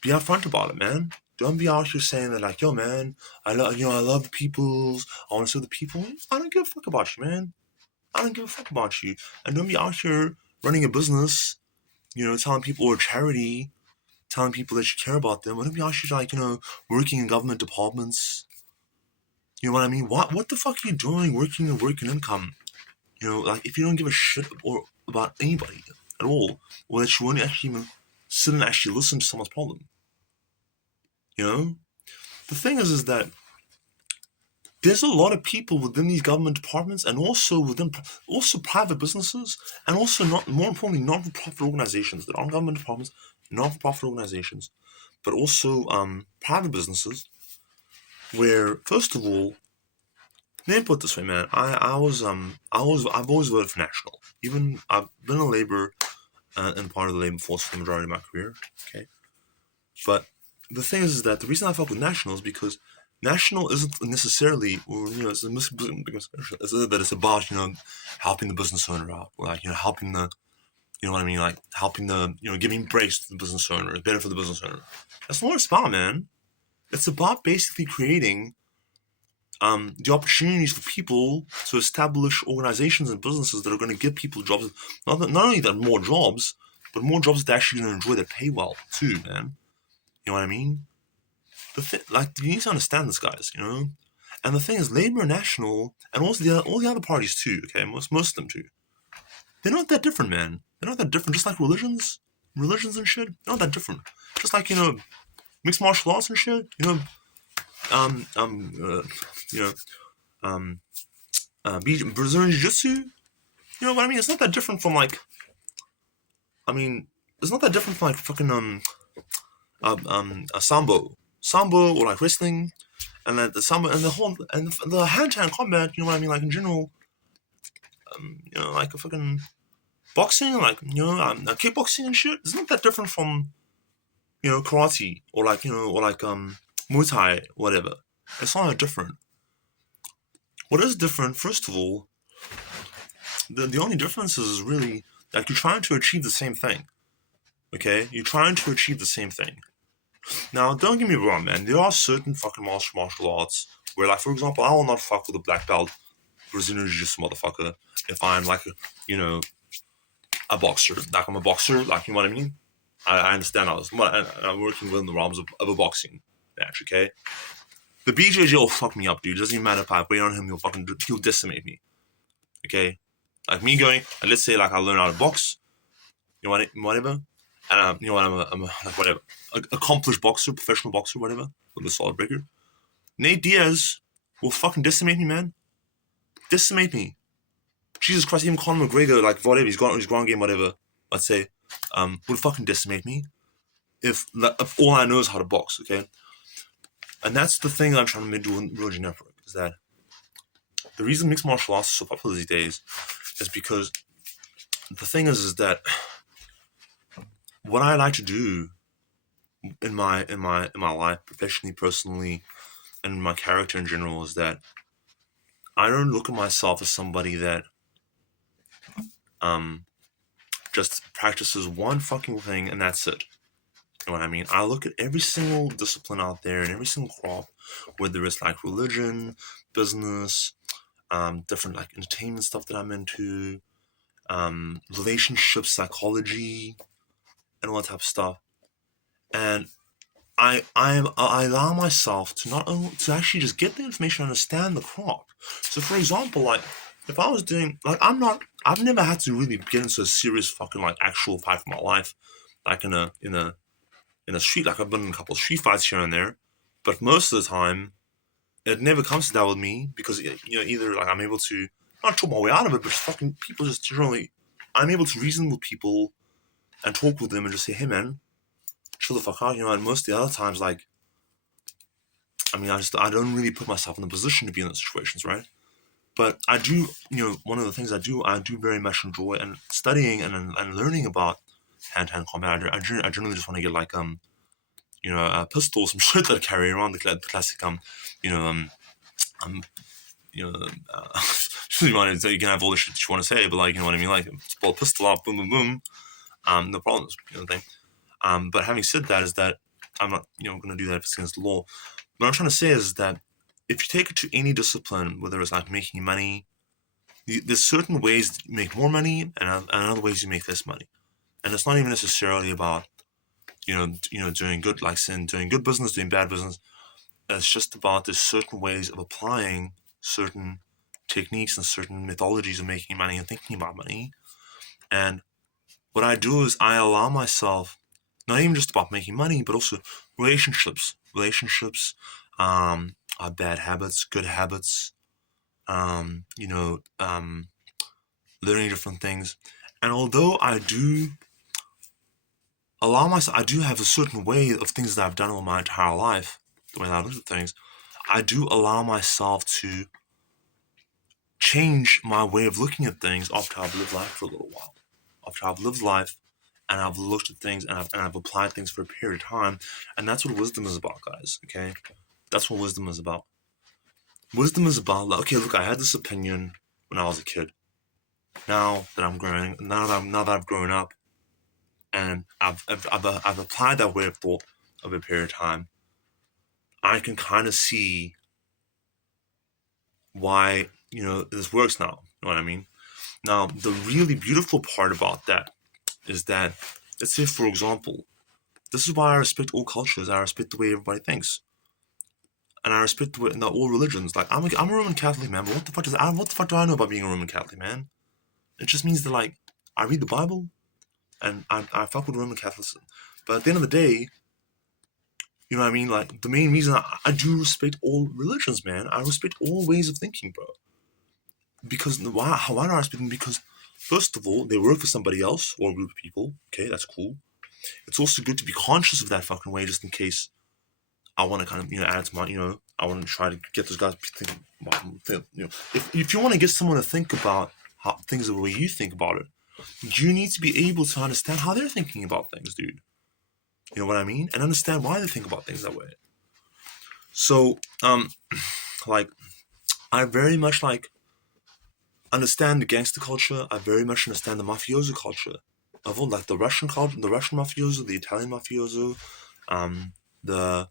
be upfront about it, man. Don't be out here saying that like, yo, man, I love the peoples, I want to serve the people. I don't give a fuck about you, man. I don't give a fuck about you. And don't be out here running a business, you know, telling people, or a charity, telling people that you care about them. Don't be out here like, you know, working in government departments. You know what I mean? What the fuck are you doing working income? You know, like if you don't give a shit or about anybody at all, or that you won't actually even sit and actually listen to someone's problem. You know? The thing is that there's a lot of people within these government departments and also private businesses, and also more importantly non-for-profit organizations that aren't government departments, non-for-profit organizations, but also private businesses, where first of all, let me put it this way, man. I've always voted for national. Even I've been a labor and part of the labor force for the majority of my career. Okay, but the thing is that the reason I fuck with national is because national isn't necessarily, or you know, it's that it's about, you know, helping the business owner out, or like, you know, helping the, you know what I mean, like helping the, you know, giving breaks to the business owner, it's better for the business owner. That's not what it's about, man. It's about basically creating the opportunities for people to establish organizations and businesses that are going to give people jobs. Not only that more jobs, but more jobs that actually going to enjoy, that pay well too, man. You know what I mean? Like, you need to understand this, guys. You know, and the thing is, Labour, National, and also all the other parties too. Okay, most of them too. They're not that different, man. They're not that different. Just like religions and shit. They're not that different. Just like, you know, mixed martial arts and shit. You know, you know, Brazilian Jiu-Jitsu, You know what I mean? It's not that different from like, I mean, it's not that different from like fucking a sambo or like wrestling, and then the sambo and the whole and the hand-to-hand combat. You know what I mean? Like in general, like a fucking boxing, like kickboxing and shit. It's not that different from karate or like or like Muay Thai, whatever. It's not that different. What is different, first of all, the only difference is really like you're trying to achieve the same thing. Okay, you're trying to achieve the same thing. Now, don't get me wrong, man. There are certain fucking martial arts where, like, for example, I will not fuck with a black belt Brazilian Jiu-Jitsu motherfucker if I'm like, a boxer. Like, I'm a boxer. Like, you know what I mean? I understand. I'm working within the realms of a boxing match. Okay, the BJJ will fuck me up, dude. It doesn't even matter if I wait on him. He'll decimate me. Okay, like me going. Let's say like I learn how to box. You know what? Whatever. And you know what? I'm a like whatever, accomplished boxer, professional boxer, whatever, with a solid breaker. Nate Diaz will fucking decimate me, man. Decimate me. Jesus Christ, even Conor McGregor, like whatever, he's got his ground game, whatever. Let's say, would fucking decimate me if all I know is how to box. Okay, and that's the thing that I'm trying to do in RealGNetwork is that the reason mixed martial arts is so popular these days is because the thing is that what I like to do in my life, professionally, personally, and my character in general, is that I don't look at myself as somebody that just practices one fucking thing and that's it. You know what I mean? I look at every single discipline out there and every single crop, whether it's like religion, business, different like entertainment stuff that I'm into, relationships, psychology, and all that type of stuff. And I allow myself to not only to actually just get the information, understand the crop. So, for example, like if I was doing like I've never had to really get into a serious fucking like actual fight for my life, like in a street. Like I've been in a couple of street fights here and there, but most of the time it never comes to that with me because either like I'm able to not talk my way out of it, but fucking people just generally I'm able to reason with people and talk with them and just say, hey man, chill the fuck out, and most of the other times, like, I mean, I don't really put myself in the position to be in those situations, right? But I do, one of the things I do very much enjoy and studying and learning about hand-to-hand combat. I generally just want to get like, a pistol, some shit that I carry around, the classic, you can have all the shit that you want to say, but like, you know what I mean? Like, pull a pistol out, boom, boom, boom. No problems, thing. But having said that, is that I'm not, going to do that if it's against the law. What I'm trying to say is that if you take it to any discipline, whether it's like making money, there's certain ways you make more money and other ways you make less money. And it's not even necessarily about, doing good, like saying doing good business, doing bad business. It's just about there's certain ways of applying certain techniques and certain methodologies of making money and thinking about money. And what I do is I allow myself not even just about making money, but also relationships, bad habits, good habits, learning different things. And although I do allow myself, I do have a certain way of things that I've done all my entire life, the way that I look at things, I do allow myself to change my way of looking at things after I've lived life for a little while. After I've lived life, and I've looked at things and I've applied things for a period of time. And that's what wisdom is about, guys. Okay? That's what wisdom is about. Wisdom is about, like, okay, look, I had this opinion when I was a kid. Now that I'm growing, now that I've grown up, and I've applied that way of thought over a period of time, I can kind of see why, this works now. You know what I mean? Now, the really beautiful part about that is that, let's say, for example, this is why I respect all cultures. I respect the way everybody thinks, and I respect the way all religions. Like I'm a Roman Catholic, man. But what the fuck do I know about being a Roman Catholic, man? It just means that like I read the Bible, and I fuck with Roman Catholicism. But at the end of the day, you know what I mean? Like the main reason I do respect all religions, man. I respect all ways of thinking, bro. Because why do I respect them? Because First of all, they work for somebody else or a group of people. Okay, that's cool. It's also good to be conscious of that fucking way, just in case I want to kind of, add to my, I want to try to get those guys thinking about, if you want to get someone to think about how things the way you think about it, you need to be able to understand how they're thinking about things, dude. You know what I mean? And understand why they think about things that way. So, like, I very much understand the gangster culture. I very much understand the mafioso culture. Of all, like the Russian culture, the Russian mafioso, the Italian mafioso, the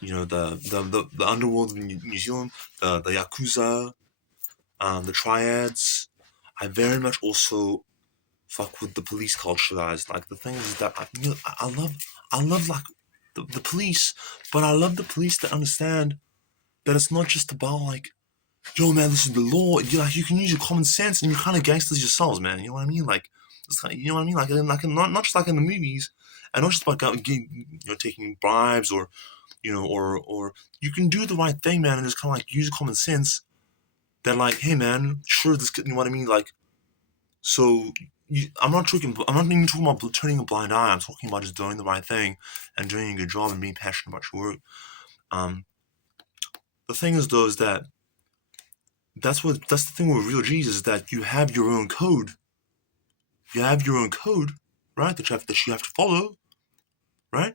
the underworld of New Zealand, the Yakuza, the triads. I very much also fuck with the police culture, guys. Like the thing is that I love like the police, but I love the police that understand that it's not just about like, yo man, this is the law. You can use your common sense and you're kind of gangsters yourselves, man. You know what I mean? Like, it's kind of, you know what I mean? Like not just like in the movies, and not just about taking bribes or or you can do the right thing, man, and just kind of like use common sense. That like, hey man, sure, this, you know what I mean? Like, so I'm not even talking about turning a blind eye. I'm talking about just doing the right thing and doing a good job and being passionate about your work. Um, the thing is though is that that's the thing with real G's is that you have your own code. You have your own code, right? That you have to follow, right?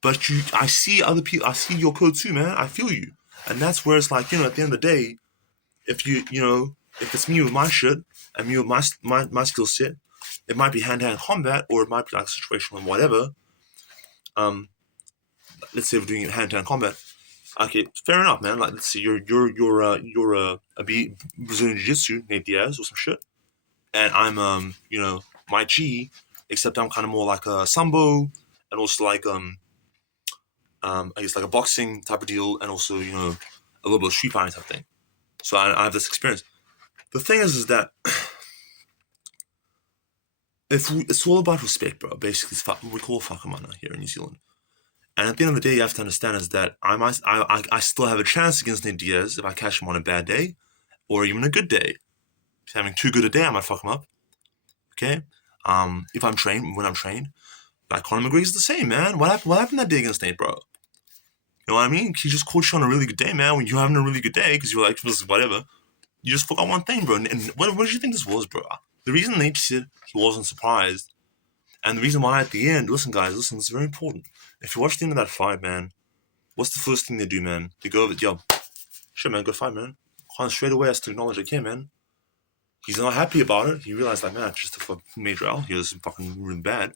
But I see other people. I see your code too, man. I feel you, and that's where it's like, at the end of the day, if if it's me with my shit and me with my skill set, it might be hand-to-hand combat or it might be like situational and whatever. Let's say we're doing it hand-to-hand combat. Okay, fair enough, man. Like, let's see, you're a Brazilian Jiu-Jitsu, Nate Diaz or some shit, and I'm my G, except I'm kind of more like a sambo and also like I guess like a boxing type of deal, and also a little bit of street fighting type thing. So I have this experience. The thing is that it's all about respect, bro. Basically, it's we call whakamana here in New Zealand. And at the end of the day, you have to understand is that I still have a chance against Nate Diaz if I catch him on a bad day, or even a good day. If he's having too good a day, I might fuck him up. Okay. If I'm trained, when I'm trained, like Conor McGregor's the same, man. What happened that day against Nate, bro? You know what I mean? He just caught you on a really good day, man. When you're having a really good day, because you're like, whatever. You just forgot one thing, bro. And what did you think this was, bro? The reason Nate said he wasn't surprised, and the reason why at the end, listen, guys, listen, it's very important. If you watch the end of that fight, man, what's the first thing they do, man? They go, yo, shit, man, good fight, man. Khan straight away has to acknowledge, like, yeah, man. He's not happy about it. He realized, like, man, it's just a major L. He was fucking really bad.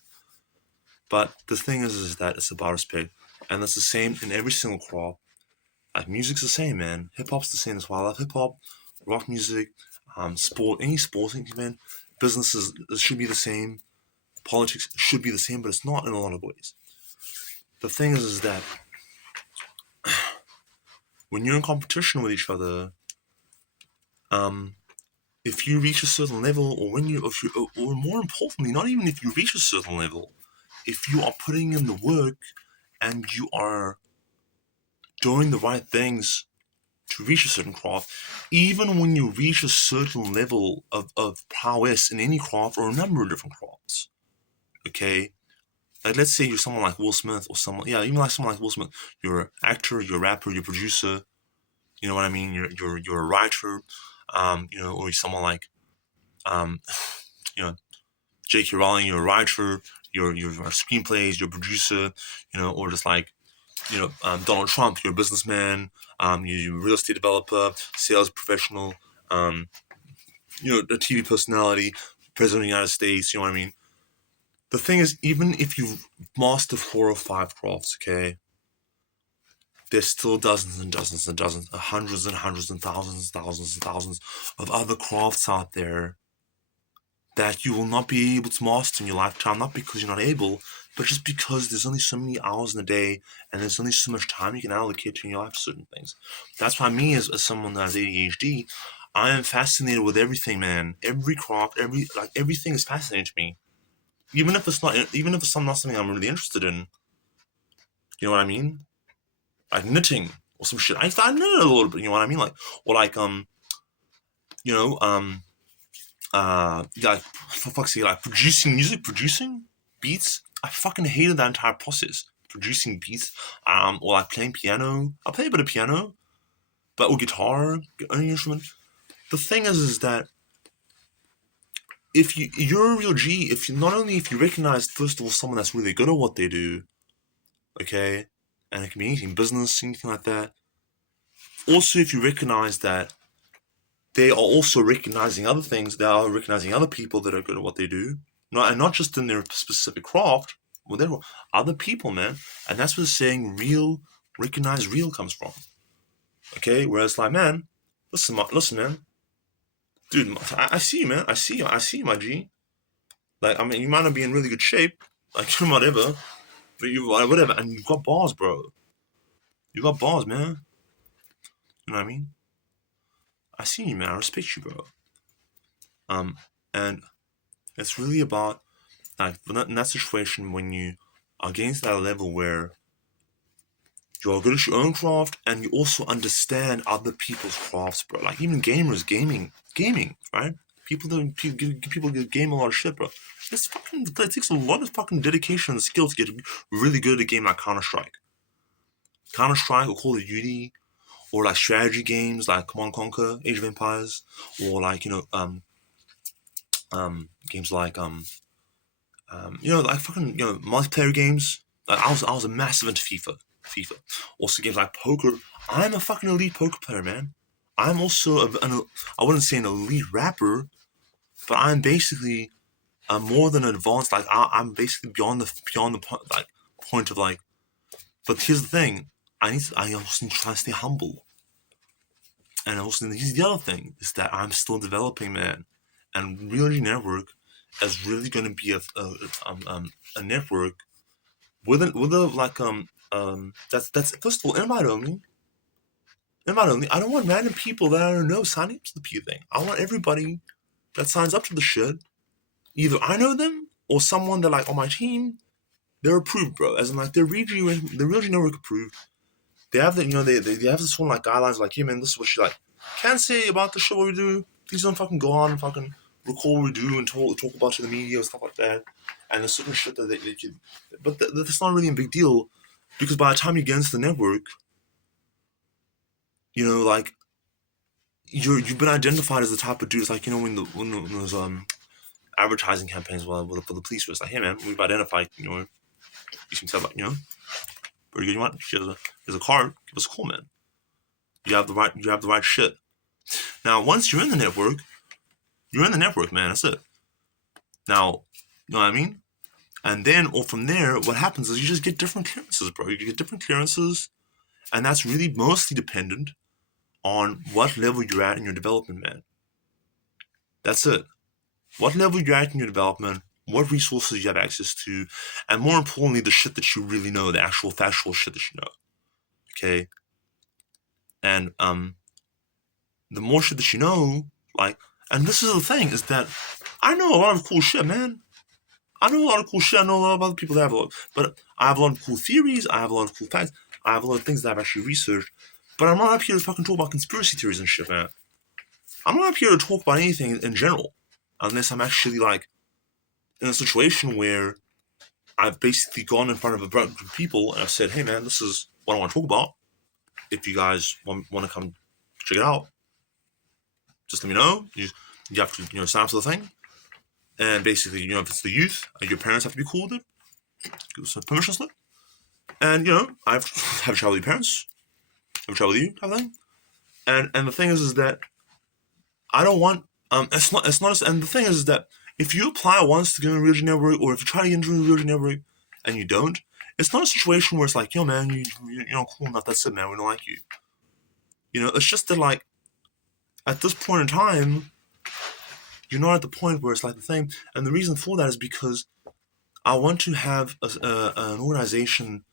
But the thing is that it's about respect. And that's the same in every single craft. Like, music's the same, man. Hip-hop's the same as well. I love hip-hop, rock music, sport, any sporting event. Businesses should be the same. Politics should be the same, but it's not in a lot of ways. The thing is that when you're in competition with each other, if you reach a certain level, or more importantly, not even if you reach a certain level, if you are putting in the work and you are doing the right things to reach a certain craft, even when you reach a certain level of prowess in any craft or a number of different crafts, okay? Like, let's say you're someone like Will Smith or even like someone like Will Smith. You're an actor, you're a rapper, you're a producer. You know what I mean? You're a writer, or you're someone like, J.K. Rowling. You're a writer. You're screenplays. You're a producer. Or just like, Donald Trump. You're a businessman. You're a real estate developer, sales professional. A TV personality, president of the United States. You know what I mean? The thing is, even if you master 4 or 5 crafts, okay, there's still dozens and dozens and dozens, hundreds and hundreds and thousands of other crafts out there that you will not be able to master in your lifetime, not because you're not able, but just because there's only so many hours in a day and there's only so much time you can allocate to in your life to certain things. That's why me, as someone that has ADHD, I am fascinated with everything, man. Every craft, everything is fascinating to me. Even if it's not something I'm really interested in. You know what I mean? Like knitting or some shit. I knit a little bit, you know what I mean? Like, or like you know, like for fuck's sake, like producing music, producing beats. I fucking hated that entire process. Producing beats, or like playing piano. I play a bit of piano, but or guitar, any instrument. The thing is that if you're a real G, if you not only if you recognize first of all someone that's really good at what they do, okay, and it can be anything, business, anything like that. Also, if you recognize that they are also recognizing other things, they are recognizing other people that are good at what they do, not just in their specific craft, well, they're other people, man, and that's where the saying "real, recognize real" comes from. Okay, whereas like, man, listen, man, dude, I see you, man, I see you, my G. Like, I mean, you might not be in really good shape, like whatever, but you whatever, and you got balls, bro. You got balls, man. You know what I mean? I see you, man. I respect you, bro. And it's really about like in that situation when you are getting to that level where you're good at your own craft and you also understand other people's crafts, bro. Like even gamers, gaming, right? People game a lot of shit, bro. It takes a lot of fucking dedication and skill to get really good at a game like Counter Strike or Call of Duty, or like strategy games like Command and Conquer, Age of Empires, or like games like like fucking multiplayer games. Like I was a massive into FIFA. Also games like poker. I'm a fucking elite poker player, man. I'm also I wouldn't say an elite rapper, but I'm basically more than advanced. Like I'm basically beyond the like point of like. But here's the thing. I also need to try to stay humble. And also, here's the other thing is that I'm still developing, man. And RealGNetwork is really going to be a network with a like that's first of all invite only. Invite only. I don't want random people that I don't know signing up to the Pew thing. I want everybody that signs up to the shit. Either I know them or someone that like on my team. They're approved, bro. As in like the RealGNetwork approved. They have the they have this one like guidelines like, hey man, this is what you like can say about the show what we do. Please don't fucking go on and fucking record what we do and talk about to the media and stuff like that. And there's certain shit that they can, but that's not really a big deal because by the time you get into the network, like you've been identified as the type of dude. It's like when those advertising campaigns for the police was like, hey man, we've identified you seem to have like pretty good. You want here's a card, give us a call, man. You have the right shit. Now, once you're in the network, man. That's it. Now, you know what I mean? And then, or from there, what happens is you just get different clearances, bro. You get different clearances, and that's really mostly dependent on what level you're at in your development, man. That's it. What level you're at in your development, what resources you have access to, and more importantly, the shit that you really know, the actual factual shit that you know. Okay? And the more shit that you know, like, and this is the thing, is that I know a lot of cool shit, man. I know a lot of cool shit. I know a lot of other people that have a lot, but I have a lot of cool theories. I have a lot of cool facts. I have a lot of things that I've actually researched. But I'm not up here to fucking talk about conspiracy theories and shit, man. I'm not up here to talk about anything in general, unless I'm actually like in a situation where I've basically gone in front of a group of people and I've said, "Hey, man, this is what I want to talk about. If you guys want to come check it out, just let me know. You have to sign up to the thing." And basically, if it's the youth, your parents have to be cool with it. Give us a permission slip. And I have a child with your parents, have a child with you, type of thing. And the thing is that I don't want it's not and the thing is that if you apply once to get in a RealGNetwork, or if you try to get into a RealGNetwork and you don't, it's not a situation where it's like, yo man, you're not cool enough, that's it, man, we don't like you. It's just that like at this point in time, you're not at the point where it's like the thing. And the reason for that is because I want to have an organization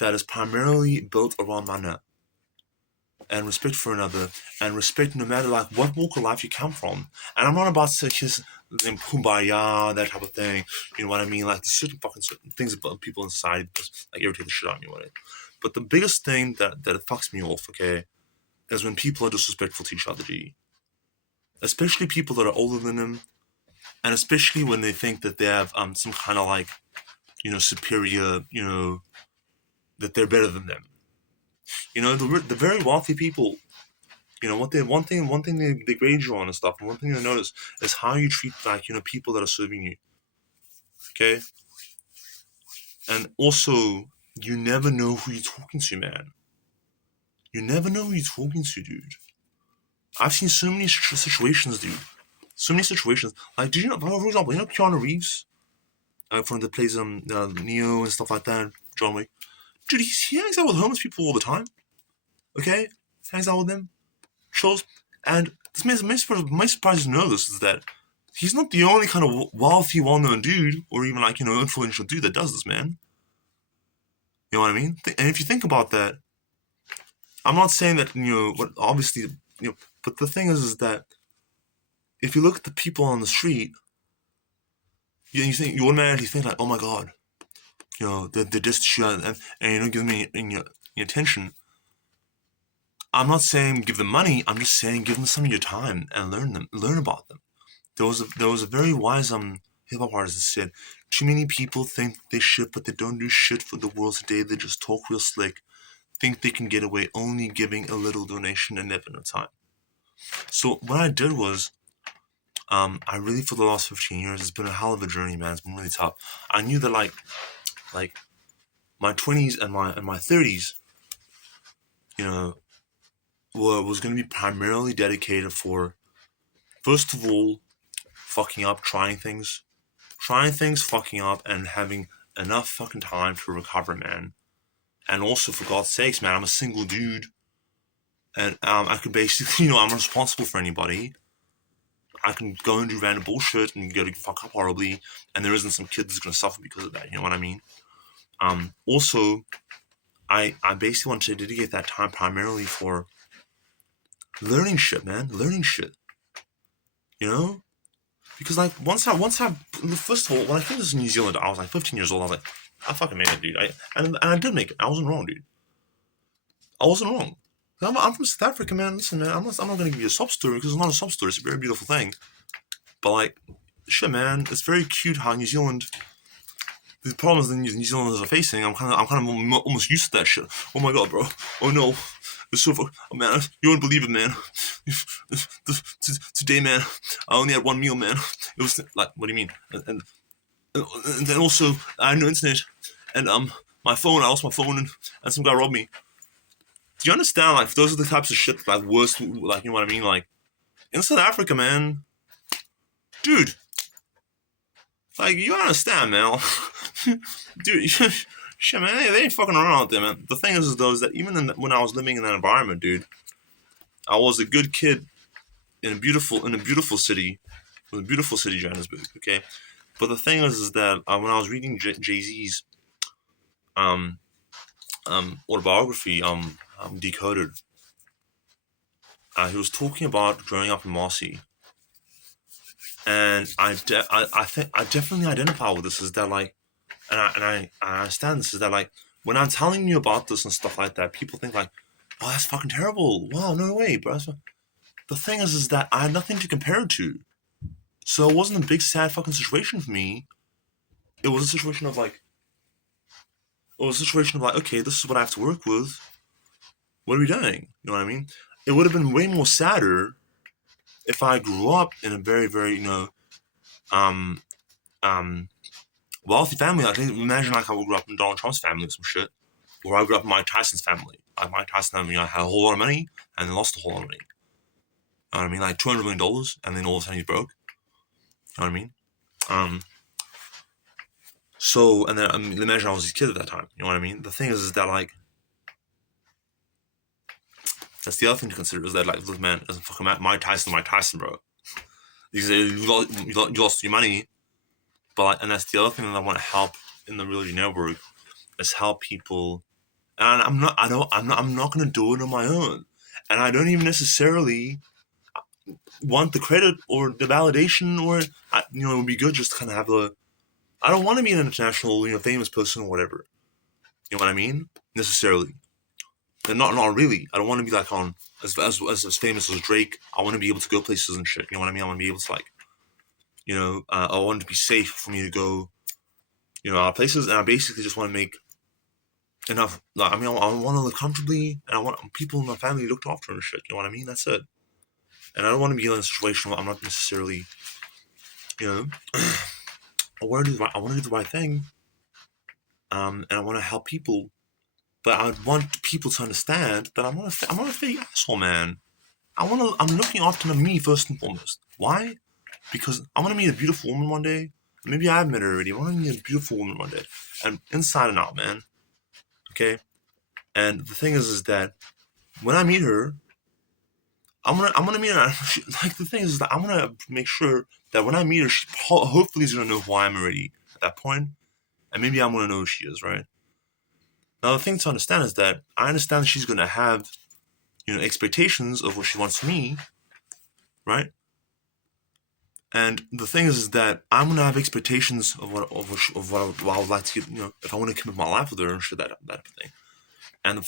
that is primarily built around mana and respect for another, and respect no matter like what walk of life you come from. And I'm not about to say kiss and kumbaya, that type of thing. You know what I mean? Like there's certain things about people in society that like irritate the shit out of me with it. But the biggest thing that it fucks me off, okay, is when people are disrespectful to each other, G. especially people that are older than them, and especially when they think that they have some kind of like, superior, that they're better than them. The very wealthy people, what they one thing they grade you on and stuff, and one thing they notice is how you treat like people that are serving you. Okay, and also you never know who you're talking to, man. You never know who you're talking to, dude. I've seen so many situations, dude. So many situations. Like, did you know, for example, Keanu Reeves, from the plays Neo and stuff like that, John Wick. Dude, he hangs out with homeless people all the time. Okay, hangs out with them, shows, and this my surprise to know this is that he's not the only kind of wealthy, well-known dude, or even like influential dude that does this, man. You know what I mean? And if you think about that, I'm not saying that what obviously but the thing is that if you look at the people on the street, you automatically think like, oh my god, they're destitute and you don't give me your attention. I'm not saying give them money. I'm just saying give them some of your time and learn about them. There was a very wise hip hop artist that said, "Too many people think they shit, but they don't do shit for the world today. They just talk real slick, think they can get away only giving a little donation and never no time." So what I did was, I really for the last 15 years, it's been a hell of a journey, man. It's been really tough. I knew that like my 20s and my 30s, you know, was going to be primarily dedicated for, first of all, fucking up, trying things, fucking up, and having enough fucking time to recover, man. And also, for God's sakes, man, I'm a single dude, and I could basically, I'm responsible for anybody. I can go and do random bullshit and go to fuck up horribly, and there isn't some kid that's gonna suffer because of that. You know what I mean? Also, I basically want to dedicate that time primarily for learning shit, man. Learning shit. Because like once I first of all, when I came to New Zealand, I was like 15 years old. I was like, I fucking made it, dude. And I did make it. I wasn't wrong, dude. I wasn't wrong. I'm from South Africa, man. Listen, man. I'm not gonna give you a sob story because it's not a sob story. It's a very beautiful thing. But like, shit, man. It's very cute how New Zealand. The problems that New Zealanders are facing, I'm kind of almost used to that shit. Oh my god, bro. Oh no. It's so oh, man, you won't believe it, man. Today, man, I only had one meal, man. It was like, what do you mean? And then also, I had no internet, and my phone, I lost my phone, and some guy robbed me. Do you understand? Like, those are the types of shit like worst, like, you know what I mean? Like, in South Africa, man, dude, like, you understand, man? Dude, shit, man, they ain't fucking around out there, man. The thing is though, is that even when I was living in that environment, dude, I was a good kid in a beautiful city, Johannesburg. Okay, but the thing is that when I was reading Jay-Z's um autobiography, Decoded, he was talking about growing up in Marcy, and I think I definitely identify with this. Is that like, I understand this, is that like when I'm telling you about this and stuff like that, people think like, oh, that's fucking terrible. Wow, no way, bro. The thing is that I had nothing to compare it to. So it wasn't a big sad fucking situation for me. It was a situation of like, okay, this is what I have to work with. What are we doing? You know what I mean? It would have been way more sadder if I grew up in a very, very, um, um, wealthy family. Like, imagine like I grew up in Donald Trump's family or some shit, or I grew up in Mike Tyson's family. Like Mike Tyson, had a whole lot of money and then lost a whole lot of money. You know what I mean? Like $200 million, and then all of a sudden he's broke. You know what I mean? So, and then imagine I was his kid at that time. You know what I mean? The thing is that like, that's the other thing to consider, is that like, look, man, doesn't fucking matter. Mike Tyson, bro. You lost your money, but like, and that's the other thing that I want to help in the RealGNetwork, is help people. And I'm not gonna do it on my own, and I don't even necessarily want the credit or the validation, or it would be good just to kind of have a. I don't want to be an international, famous person or whatever. You know what I mean? Necessarily. And not really. I don't want to be like on as famous as Drake. I want to be able to go places and shit. You know what I mean? I want to be able to like, I want it to be safe for me to go, places, and I basically just want to make enough. Like, I mean, I want to live comfortably, and I want people in my family looked after and shit. You know what I mean? That's it. And I don't want to be in a situation where I'm not necessarily, I want to do the right thing, and I want to help people, but I want people to understand that I'm not a fake asshole, man. I'm looking after me first and foremost. Why? Because I want to meet a beautiful woman one day. Maybe I've met her already. I want to meet a beautiful woman one day, and inside and out, man. Okay. And the thing is that when I meet her, I'm gonna meet her. Like the thing is that I'm gonna make sure that when I meet her, she hopefully is gonna know who I am already at that point, and maybe I'm gonna know who she is, right? Now the thing to understand is that I understand that she's gonna have, expectations of what she wants from me, right? And the thing is that I'm gonna have expectations of what I would like to get, if I want to commit my life with her and shit, that thing. And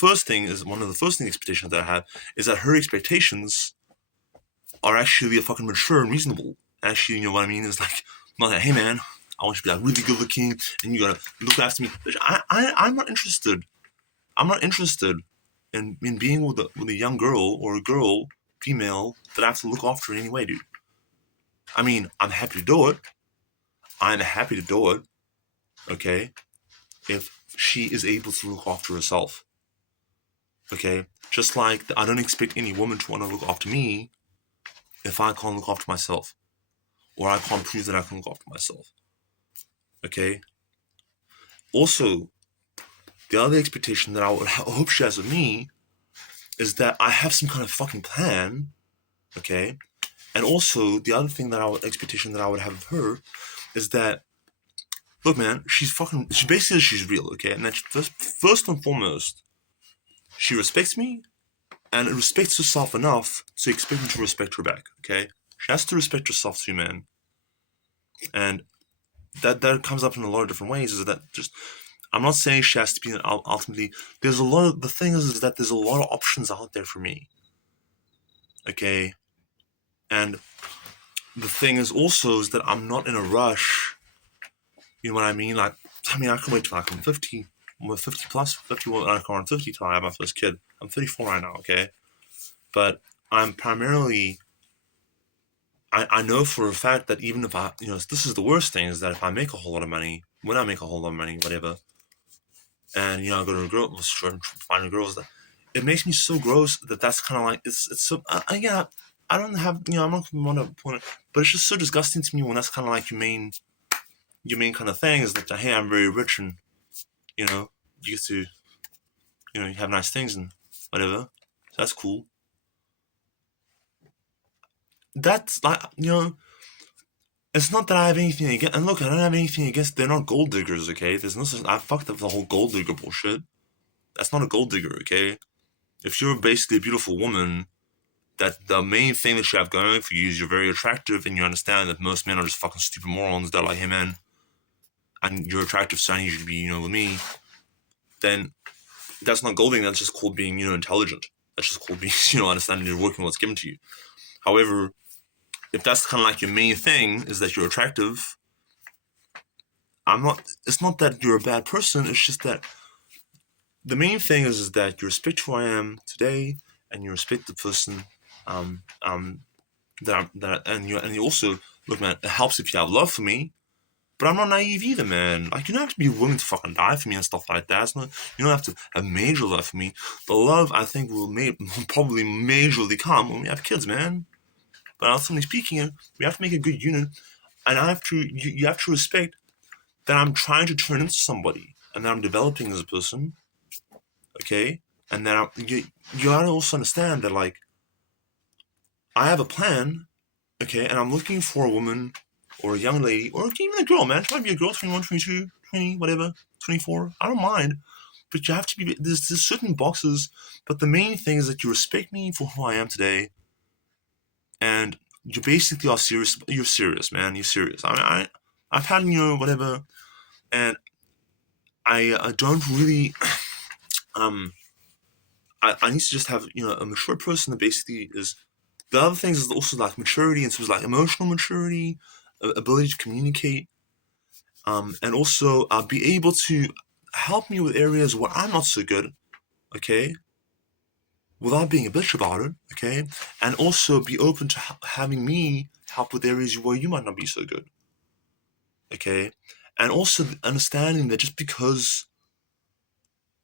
one of the first thing expectations that I have is that her expectations are actually a fucking mature and reasonable. Actually, you know what I mean? It's like, not like, hey man, I want you to be like really good looking and you gotta look after me. Bitch, I'm not interested. I'm not interested in being with a young girl or a girl, female, that I have to look after in any way, dude. I mean, I'm happy to do it. I'm happy to do it, okay, if she is able to look after herself. Okay? Just like I don't expect any woman to want to look after me if I can't look after myself. Or I can't prove that I can look after myself. Okay? Also, the other expectation that I would hope she has of me is that I have some kind of fucking plan. Okay? And also, the other thing expectation that I would have of her is that, look, man, she's basically, she's real, okay? And that first and foremost, she respects me and respects herself enough to expect me to respect her back, okay? She has to respect herself too, man. And that comes up in a lot of different ways, is that just, I'm not saying she has to be ultimately, the thing is that there's a lot of options out there for me, okay? And the thing is also is that I'm not in a rush, you know what I mean? Like, I mean, I can wait till I'm 50, I'm 50 plus, 51, I can 50 till I have my first kid. I'm 34 right now, okay? But I'm primarily, I know for a fact that even if this is the worst thing, is that if I make a whole lot of money, when I make a whole lot of money, whatever, and, I go to a girl, find a girl, it makes me so gross that's kind of like, it's so, yeah, I don't have, I'm not going to point it, but it's just so disgusting to me when that's kind of like your main kind of thing, is that, hey, I'm very rich and, you get to, you have nice things and whatever. So that's cool. That's like, it's not that I have anything against, and look, I don't have anything against, they're not gold diggers, okay? There's no such, I fucked up the whole gold digger bullshit. That's not a gold digger, okay? If you're basically a beautiful woman, that the main thing that you have going for you is you're very attractive and you understand that most men are just fucking stupid morons. They're like, hey man, and you're attractive, so I need you to be, with me. Then that's not golding, that's just called being, intelligent. That's just called being, understanding you're working what's given to you. However, if that's kind of like your main thing, is that you're attractive, it's not that you're a bad person, it's just that the main thing is that you respect who I am today, and you respect the person, and you also, look, man, it helps if you have love for me, but I'm not naive either, man. Like, you don't have to be willing to fucking die for me and stuff like that. You don't have to have major love for me. The love, I think, will probably majorly come when we have kids, man. But ultimately speaking, we have to make a good unit, and you have to respect that I'm trying to turn into somebody, and that I'm developing as a person, okay? And that you gotta also understand that, like, I have a plan, okay, and I'm looking for a woman or a young lady, or even a girl, man. She might be a girl, 21, 22, 20, whatever, 24. I don't mind. But you have to be, there's certain boxes, but the main thing is that you respect me for who I am today, and you basically are serious. You're serious, man. You're serious. I've had, whatever, and I don't really, I need to just have, a mature person that basically is. The other things is also like maturity, and so it's like emotional maturity, ability to communicate, and also be able to help me with areas where I'm not so good, okay, without being a bitch about it, okay, and also be open to having me help with areas where you might not be so good, okay, and also understanding that just because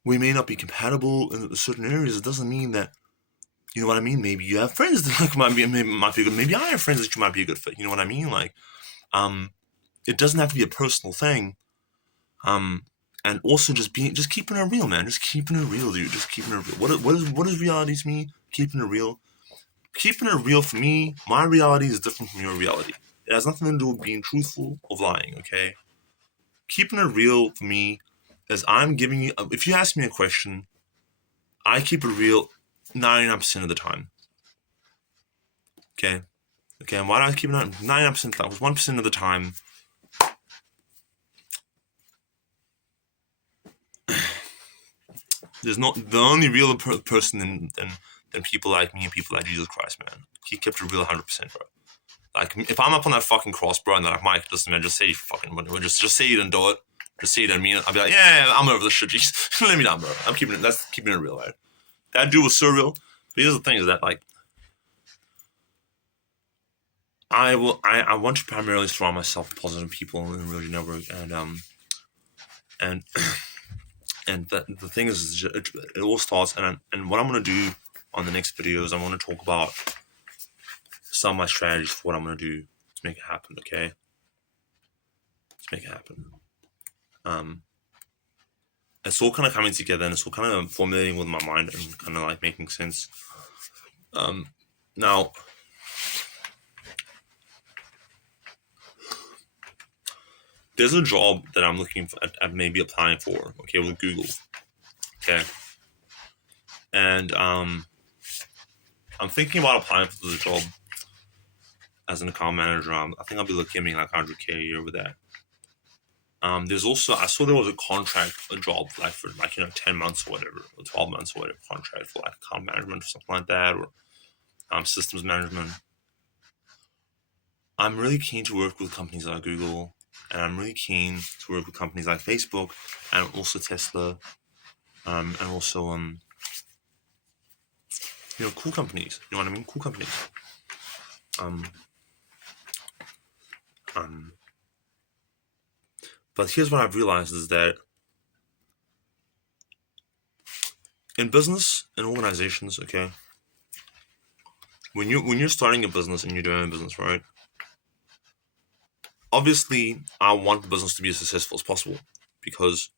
we may not be compatible in certain areas, it doesn't mean that, you know what I mean. Maybe you have friends that like might be good. Maybe I have friends that you might be a good fit. You know what I mean? Like, it doesn't have to be a personal thing. Um, and also just keeping it real, man. Just keeping it real, dude. Just keeping it real. What is reality to me? Keeping it real. Keeping it real for me. My reality is different from your reality. It has nothing to do with being truthful or lying. Okay. Keeping it real for me is I'm giving you. If you ask me a question, I keep it real 99% of the time. Okay. Okay. And why do I keep it 99% of the time? Because 1% of the time, there's not the only real person than people like me and people like Jesus Christ, man. He kept it real 100%, bro. Like, if I'm up on that fucking cross, bro, and they're like, Mike, listen, man, just say fucking whatever. Just say it and do it. Just say it and mean it. I'll be like, yeah, I'm over this shit. Just let me down, bro. That's keeping it real, right? That dude was so real. But here's the thing is that, like, I want to primarily surround myself with positive people in the RealGNetwork, and and the thing is, it all starts, and what I'm gonna do on the next videos, I'm gonna talk about some of my strategies for what I'm gonna do to make it happen. Okay, to make it happen. It's all kind of coming together, and it's all kind of formulating with my mind and kind of like making sense. Now, there's a job that I'm looking for, at maybe applying for. Okay, with Google. Okay, and I'm thinking about applying for the job as an account manager. I think I'll be looking at like 100K a year with that. There's also, I saw there was a job like for like 10 months or whatever, or 12 months or whatever contract for like account management or something like that, or systems management. I'm really keen to work with companies like Google, and I'm really keen to work with companies like Facebook and also Tesla, and also cool companies. You know what I mean? Cool companies. But here's what I've realized is that in business and organizations, okay, when you're starting a business and you're doing a business, right? Obviously, I want the business to be as successful as possible because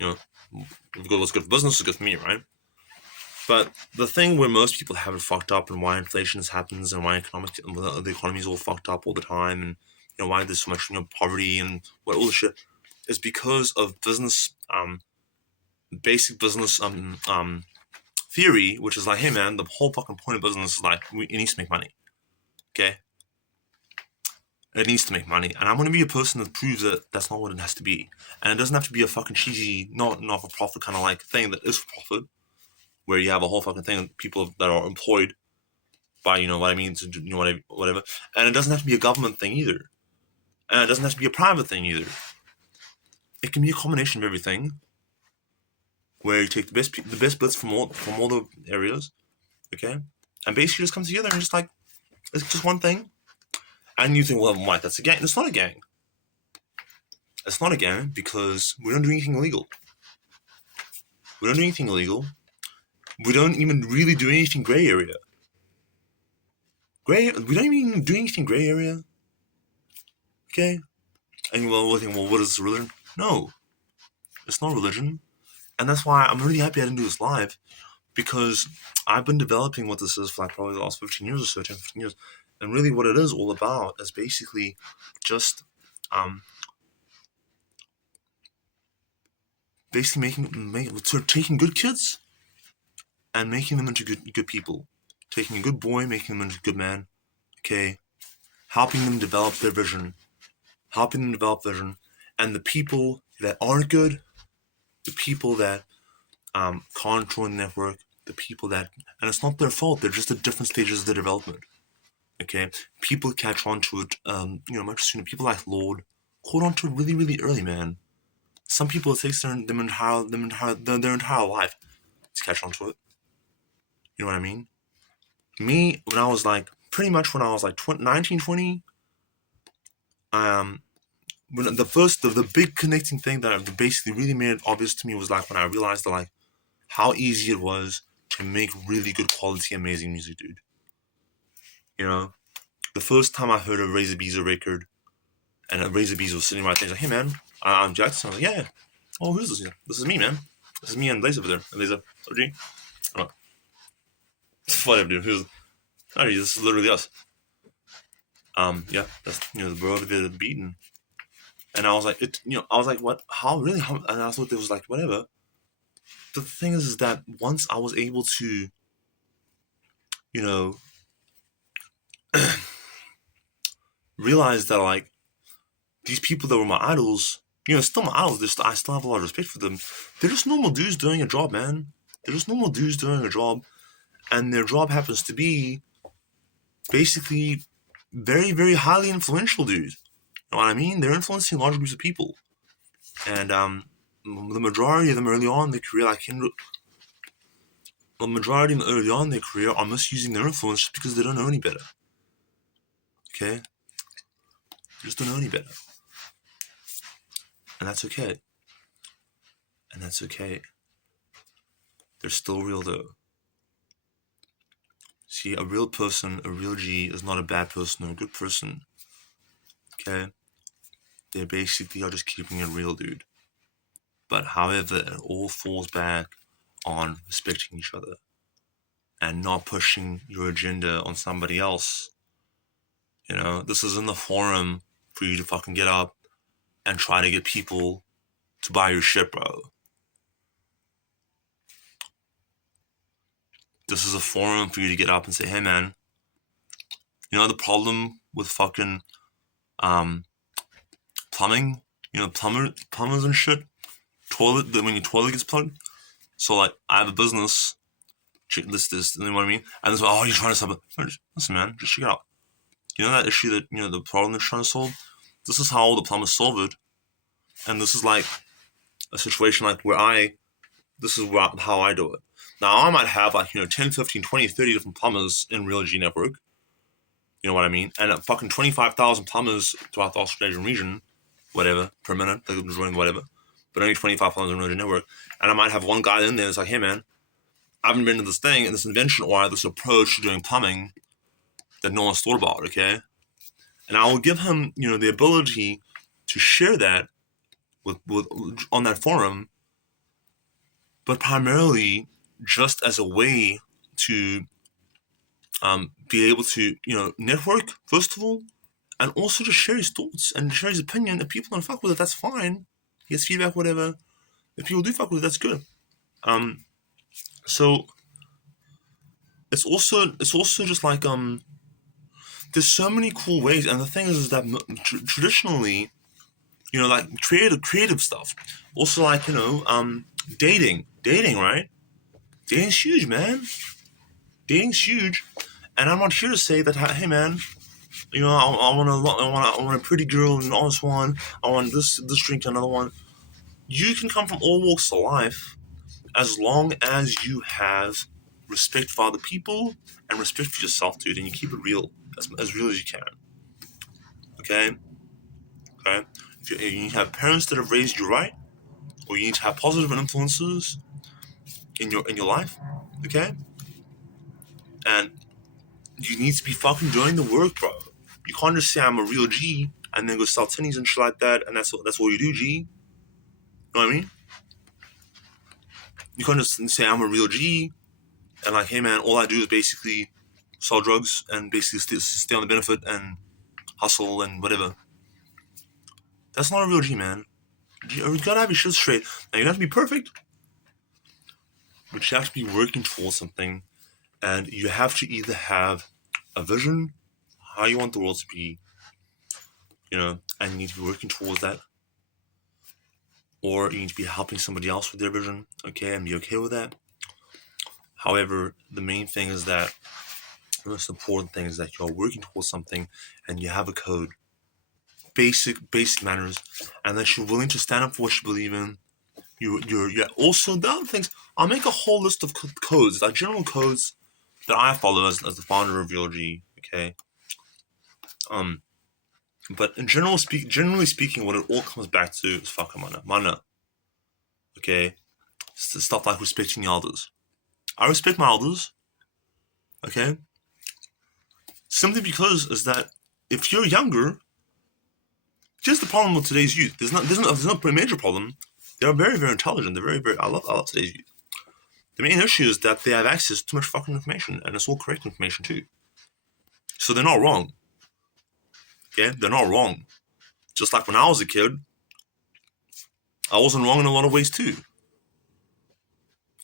what's good for business is good for me, right? But the thing where most people have it fucked up, and why inflation happens, and why the economy is all fucked up all the time, and why there's so much poverty and what all the shit, is because of business, basic business theory, which is like, hey man, the whole fucking point of business is like it needs to make money, okay? It needs to make money, and I'm going to be a person that proves that that's not what it has to be, and it doesn't have to be a fucking cheesy, not for profit kind of like thing that is for profit, where you have a whole fucking thing of people that are employed by what I mean, to whatever, and it doesn't have to be a government thing either, and it doesn't have to be a private thing either. It can be a combination of everything, where you take the best bits from all the areas, okay, and basically just come together and just like it's just one thing. And you think, well, Mike, that's a gang. It's not a gang. It's not a gang because we don't do anything illegal. We don't do anything illegal. We don't even really do anything gray area. We don't even do anything gray area. Okay? And we'll think, well, what is religion? No. It's not religion. And that's why I'm really happy I didn't do this live, because I've been developing what this is for like probably the last 15 years or so, 10, 15 years. And really what it is all about is basically just taking good kids and making them into good people. Taking a good boy, making them into a good man. Okay? Helping them develop their vision. And the people that aren't good, the people that can't join the network, the people that, and it's not their fault, they're just at different stages of their development. Okay, people catch on to it, much sooner. People like Lord caught on to it really, really early, man. Some people, it takes their entire life to catch on to it. You know what I mean? Me, when I was like, pretty much when I was like 19, 20, when the big connecting thing that basically really made it obvious to me was like when I realized that like how easy it was to make really good quality, amazing music, dude. You know, the first time I heard a Razor Beezer record, and Razor Beezer was sitting right there, he's like, "Hey man, I'm Jackson." I was like, "Yeah, oh, who's this? This is me, man. This is me and Laser over there. And Laser, OG. Oh, whatever, dude. Who's? Oh, this is literally us. Yeah, that's the bro over there, the beat, and I was like, I was like, what? How really? How? And I thought it was like whatever. The thing is that once I was able to, you know, realize that like these people that were my idols, still my idols. I still have a lot of respect for them. They're just normal dudes doing a job, man. They're just normal dudes doing a job, and their job happens to be basically very, very highly influential dudes. You know what I mean? They're influencing large groups of people, and the majority of them early on in their career, are misusing their influence because they don't know any better. Okay, they just don't know any better, and that's okay. And that's okay. They're still real though. See, a real person, a real G, is not a bad person or a good person. Okay, they basically are just keeping it real, dude. But however, it all falls back on respecting each other and not pushing your agenda on somebody else. This isn't the forum for you to fucking get up and try to get people to buy your shit, bro. This is a forum for you to get up and say, hey man, the problem with fucking plumbing, plumbers and shit, when your toilet gets plugged. So like, I have a business, this, you know what I mean? And this, oh, you're trying to stop it. Listen, man, just check it out. That issue that, the problem they're trying to solve? This is how the plumbers solve it. And this is like a situation like this is how I do it. Now, I might have like, 10, 15, 20, 30 different plumbers in RealGNetwork. You know what I mean? And fucking 25,000 plumbers throughout the Australian region, whatever, per minute, they're just running whatever. But only 25 plumbers in RealGNetwork. And I might have one guy in there that's like, hey man, I've invented this thing and this invention or this approach to doing plumbing that no one's thought about, okay? And I will give him, the ability to share that with on that forum, but primarily just as a way to be able to, network, first of all, and also to share his thoughts and share his opinion. If people don't fuck with it, that's fine. He gets feedback, whatever. If people do fuck with it, that's good. So it's also just like there's so many cool ways, and the thing is that traditionally, like creative stuff. Also, like dating, right? Dating's huge, man. Dating's huge, and I'm not here to say that. Hey, man, I want a pretty girl and honest one. I want this drink, another one. You can come from all walks of life, as long as you have respect for other people and respect for yourself, dude, and you keep it real, as real as you can. Okay. If you need to have parents that have raised you right, or you need to have positive influences in your life, okay? And you need to be fucking doing the work, bro. You can't just say I'm a real G and then go sell tinnies and shit like that, and that's what you do, G. You know what I mean? You can't just say I'm a real G and like, hey man, all I do is basically sell drugs and basically stay on the benefit and hustle and whatever. That's not a real G, man. You gotta have your shit straight. Now you don't have to be perfect, but you have to be working towards something, and you have to either have a vision, how you want the world to be, and you need to be working towards that, or you need to be helping somebody else with their vision, okay, and be okay with that. However, the main thing is that the most important thing is that you're working towards something and you have a code, basic manners, and that you're willing to stand up for what you believe in. You're also the other things. I'll make a whole list of codes, like general codes that I follow as the founder of RealG. Okay. But generally speaking, what it all comes back to is fucking mana. Okay. Stuff like respecting the elders. I respect my elders. Okay. Simply because is that if you're younger, here's the problem with today's youth. There's no major problem. They're very, very intelligent. They're very, very. I love today's youth. The main issue is that they have access to too much fucking information, and it's all correct information too. So they're not wrong. Okay, they're not wrong. Just like when I was a kid, I wasn't wrong in a lot of ways too.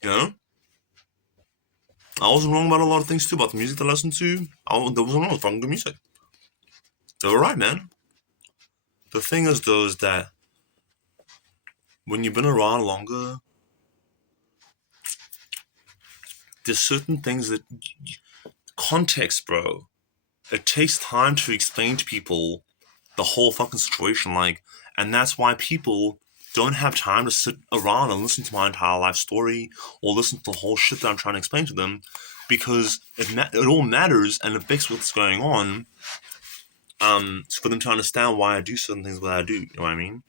You know, I wasn't wrong about a lot of things too. About the music that I listened to, there wasn't wrong with fucking good music. They were right, man. The thing is, though, is that when you've been around longer, there's certain things that context, bro. It takes time to explain to people the whole fucking situation, like, and that's why people don't have time to sit around and listen to my entire life story or listen to the whole shit that I'm trying to explain to them, because it all matters and affects what's going on. For them to understand why I do certain things that I do, you know what I mean?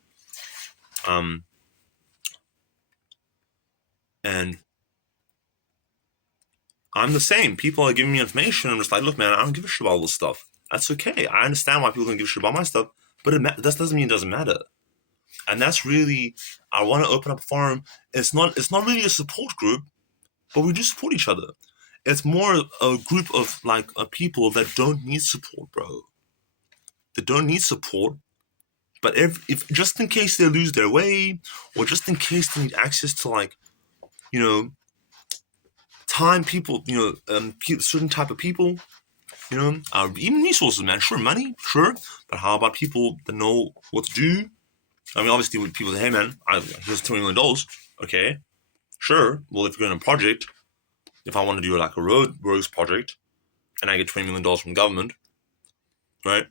And I'm the same. People are giving me information. I'm just like, look, man, I don't give a shit about all this stuff. That's okay. I understand why people don't give a shit about my stuff, but that doesn't mean it doesn't matter. And that's really, I want to open up a forum. It's not really a support group, but we do support each other. It's more a group of like people that don't need support, bro. They don't need support, but if just in case they lose their way, or just in case they need access to like, you know, time, people, you know, certain type of people, you know, even resources, man. Sure, money, sure, but how about people that know what to do? I mean, obviously, when people say, "Hey, man, here's $20 million," okay, sure. Well, if you're in a project, if I want to do like a roads project, and I get $20 million from the government, right?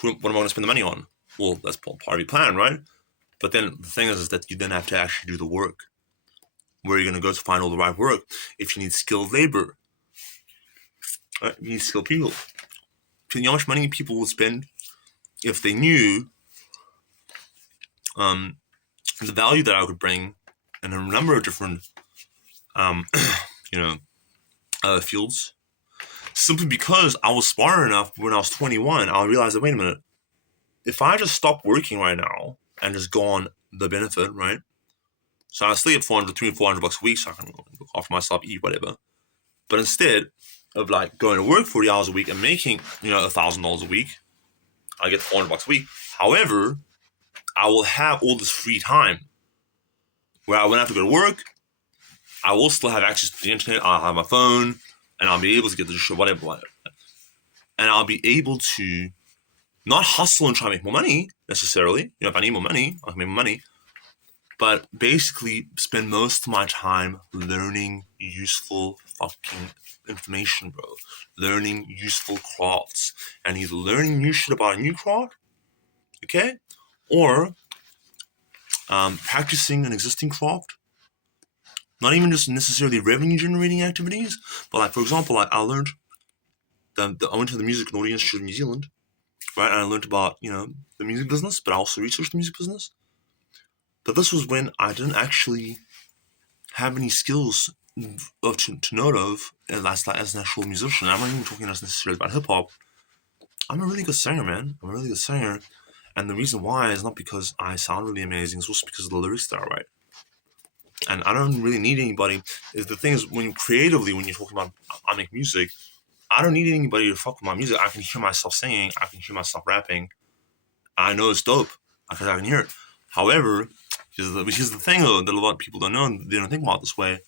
What am I going to spend the money on? Well, that's part of your plan, right? But then the thing is that you then have to actually do the work. Where are you going to go to find all the right work? If you need skilled labor, right? You need skilled people. Do you know how much money people would spend if they knew the value that I could bring in a number of different, you know, fields? Simply because I was smart enough when I was 21, I realized that, wait a minute, if I just stop working right now and just go on the benefit, right? So I sleep $400 a week, so I can offer myself, eat, whatever. But instead of like going to work 40 hours a week and making, you know, $1,000 a week, I get $400 a week. However, I will have all this free time where I won't have to go to work. I will still have access to the internet. I'll have my phone, and I'll be able to get the shit, whatever. And I'll be able to not hustle and try to make more money necessarily. You know, if I need more money, I can make more money. But basically spend most of my time learning useful fucking information, bro. Learning useful crafts. And either learning new shit about a new craft, okay? Or practicing an existing craft. Not even just necessarily revenue generating activities, but like, for example, like I learned, I went to the Music and Audio Institute in New Zealand, right? And I learned about, you know, the music business, but I also researched the music business. But this was when I didn't actually have any skills to note of as an actual musician. I'm not even talking necessarily about hip hop. I'm a really good singer, man. I'm a really good singer. And the reason why is not because I sound really amazing, it's also because of the lyrics that I write. And I don't really need anybody. The thing is, when you're talking about I make music, I don't need anybody to fuck with my music. I can hear myself singing. I can hear myself rapping. I know it's dope because I can hear it. However, here's the thing though, that a lot of people don't know, and they don't think about it this way.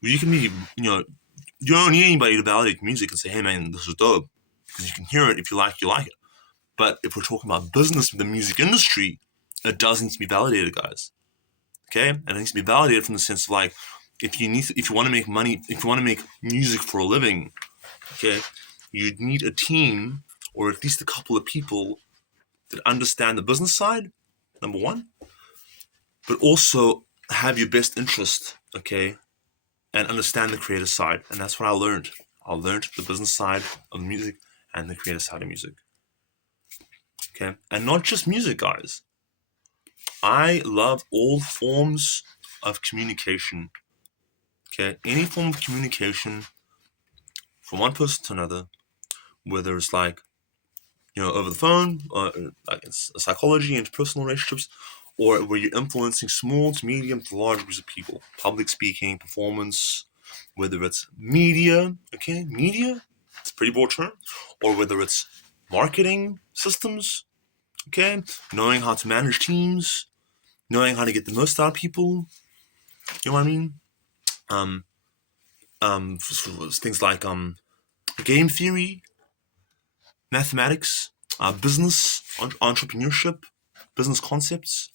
You can be, you know, you don't need anybody to validate music and say, hey man, this is dope. Because you can hear it. If you like it. But if we're talking about business, the music industry, it does need to be validated, guys. Okay? And it needs to be validated from the sense of like, if you want to make money, if you want to make music for a living, okay, you need a team or at least a couple of people that understand the business side, number one, but also have your best interest, okay, and understand the creative side. And that's what I learned. I learned the business side of music and the creative side of music. Okay, and not just music, guys. I love all forms of communication. Okay, any form of communication from one person to another, whether it's like, over the phone, like psychology and personal relationships, or where you're influencing small to medium to large groups of people, public speaking, performance, whether it's media, okay, media, it's a pretty broad term, or whether it's marketing systems, okay, knowing how to manage teams, knowing how to get the most out of people, you know what I mean? Things like game theory, mathematics, business, entrepreneurship, business concepts,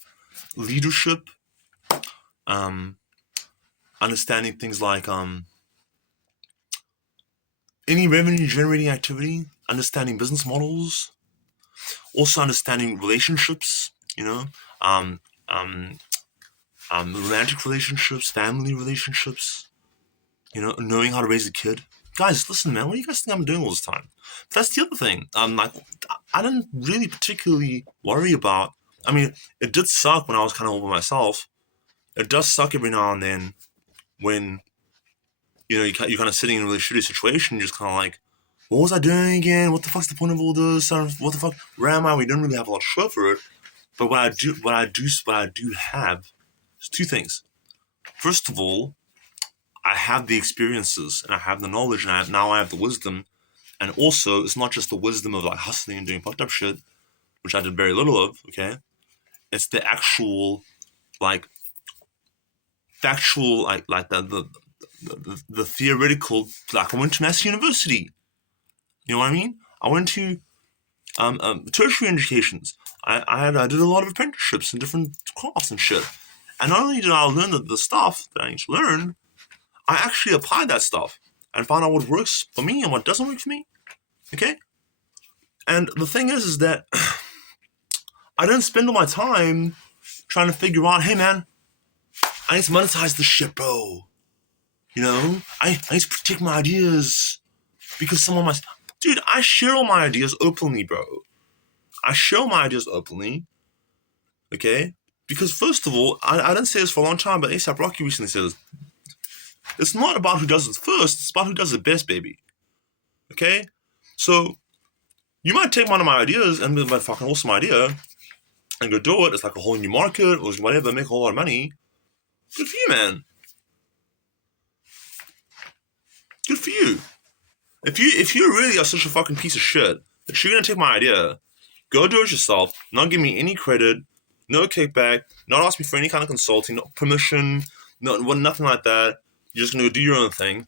leadership, um, understanding things like any revenue generating activity, understanding business models, also understanding relationships, um, um, romantic relationships, family relationships, knowing how to raise a kid. Guys, listen, man, what do you guys think I'm doing all this time? But that's the other thing. Like, I didn't really particularly worry about. I mean, it did suck when I was kind of over myself. It does suck every now and then when you're kind of sitting in a really shitty situation. You're just kind of like, what was I doing again? What the fuck's the point of all this? What the fuck? Where am I? We don't really have a lot to show for it. But what I do have is two things. First of all, I have the experiences and I have the knowledge and now I have the wisdom. And also, it's not just the wisdom of like hustling and doing fucked up shit, which I did very little of. Okay, it's the actual like factual like the theoretical. Like I went to Mass University. You know what I mean? I went to tertiary educations. I did a lot of apprenticeships in different crafts and shit. And not only did I learn the stuff that I need to learn, I actually applied that stuff and found out what works for me and what doesn't work for me. Okay? And the thing is that I didn't spend all my time trying to figure out, hey man, I need to monetize this shit, bro. I need to protect my ideas because someone might. Dude, I share all my ideas openly, bro. I share my ideas openly, okay? Because first of all, I didn't say this for a long time, but ASAP Rocky recently said this. It's not about who does it first, it's about who does it best, baby. Okay? So, you might take one of my ideas and be my fucking awesome idea and go do it. It's like a whole new market or whatever, make a whole lot of money. Good for you, man. Good for you. If you really are such a fucking piece of shit that you're gonna take my idea, go do it yourself, not give me any credit, no kickback, not ask me for any kind of consulting, no permission, nothing like that. You're just gonna go do your own thing.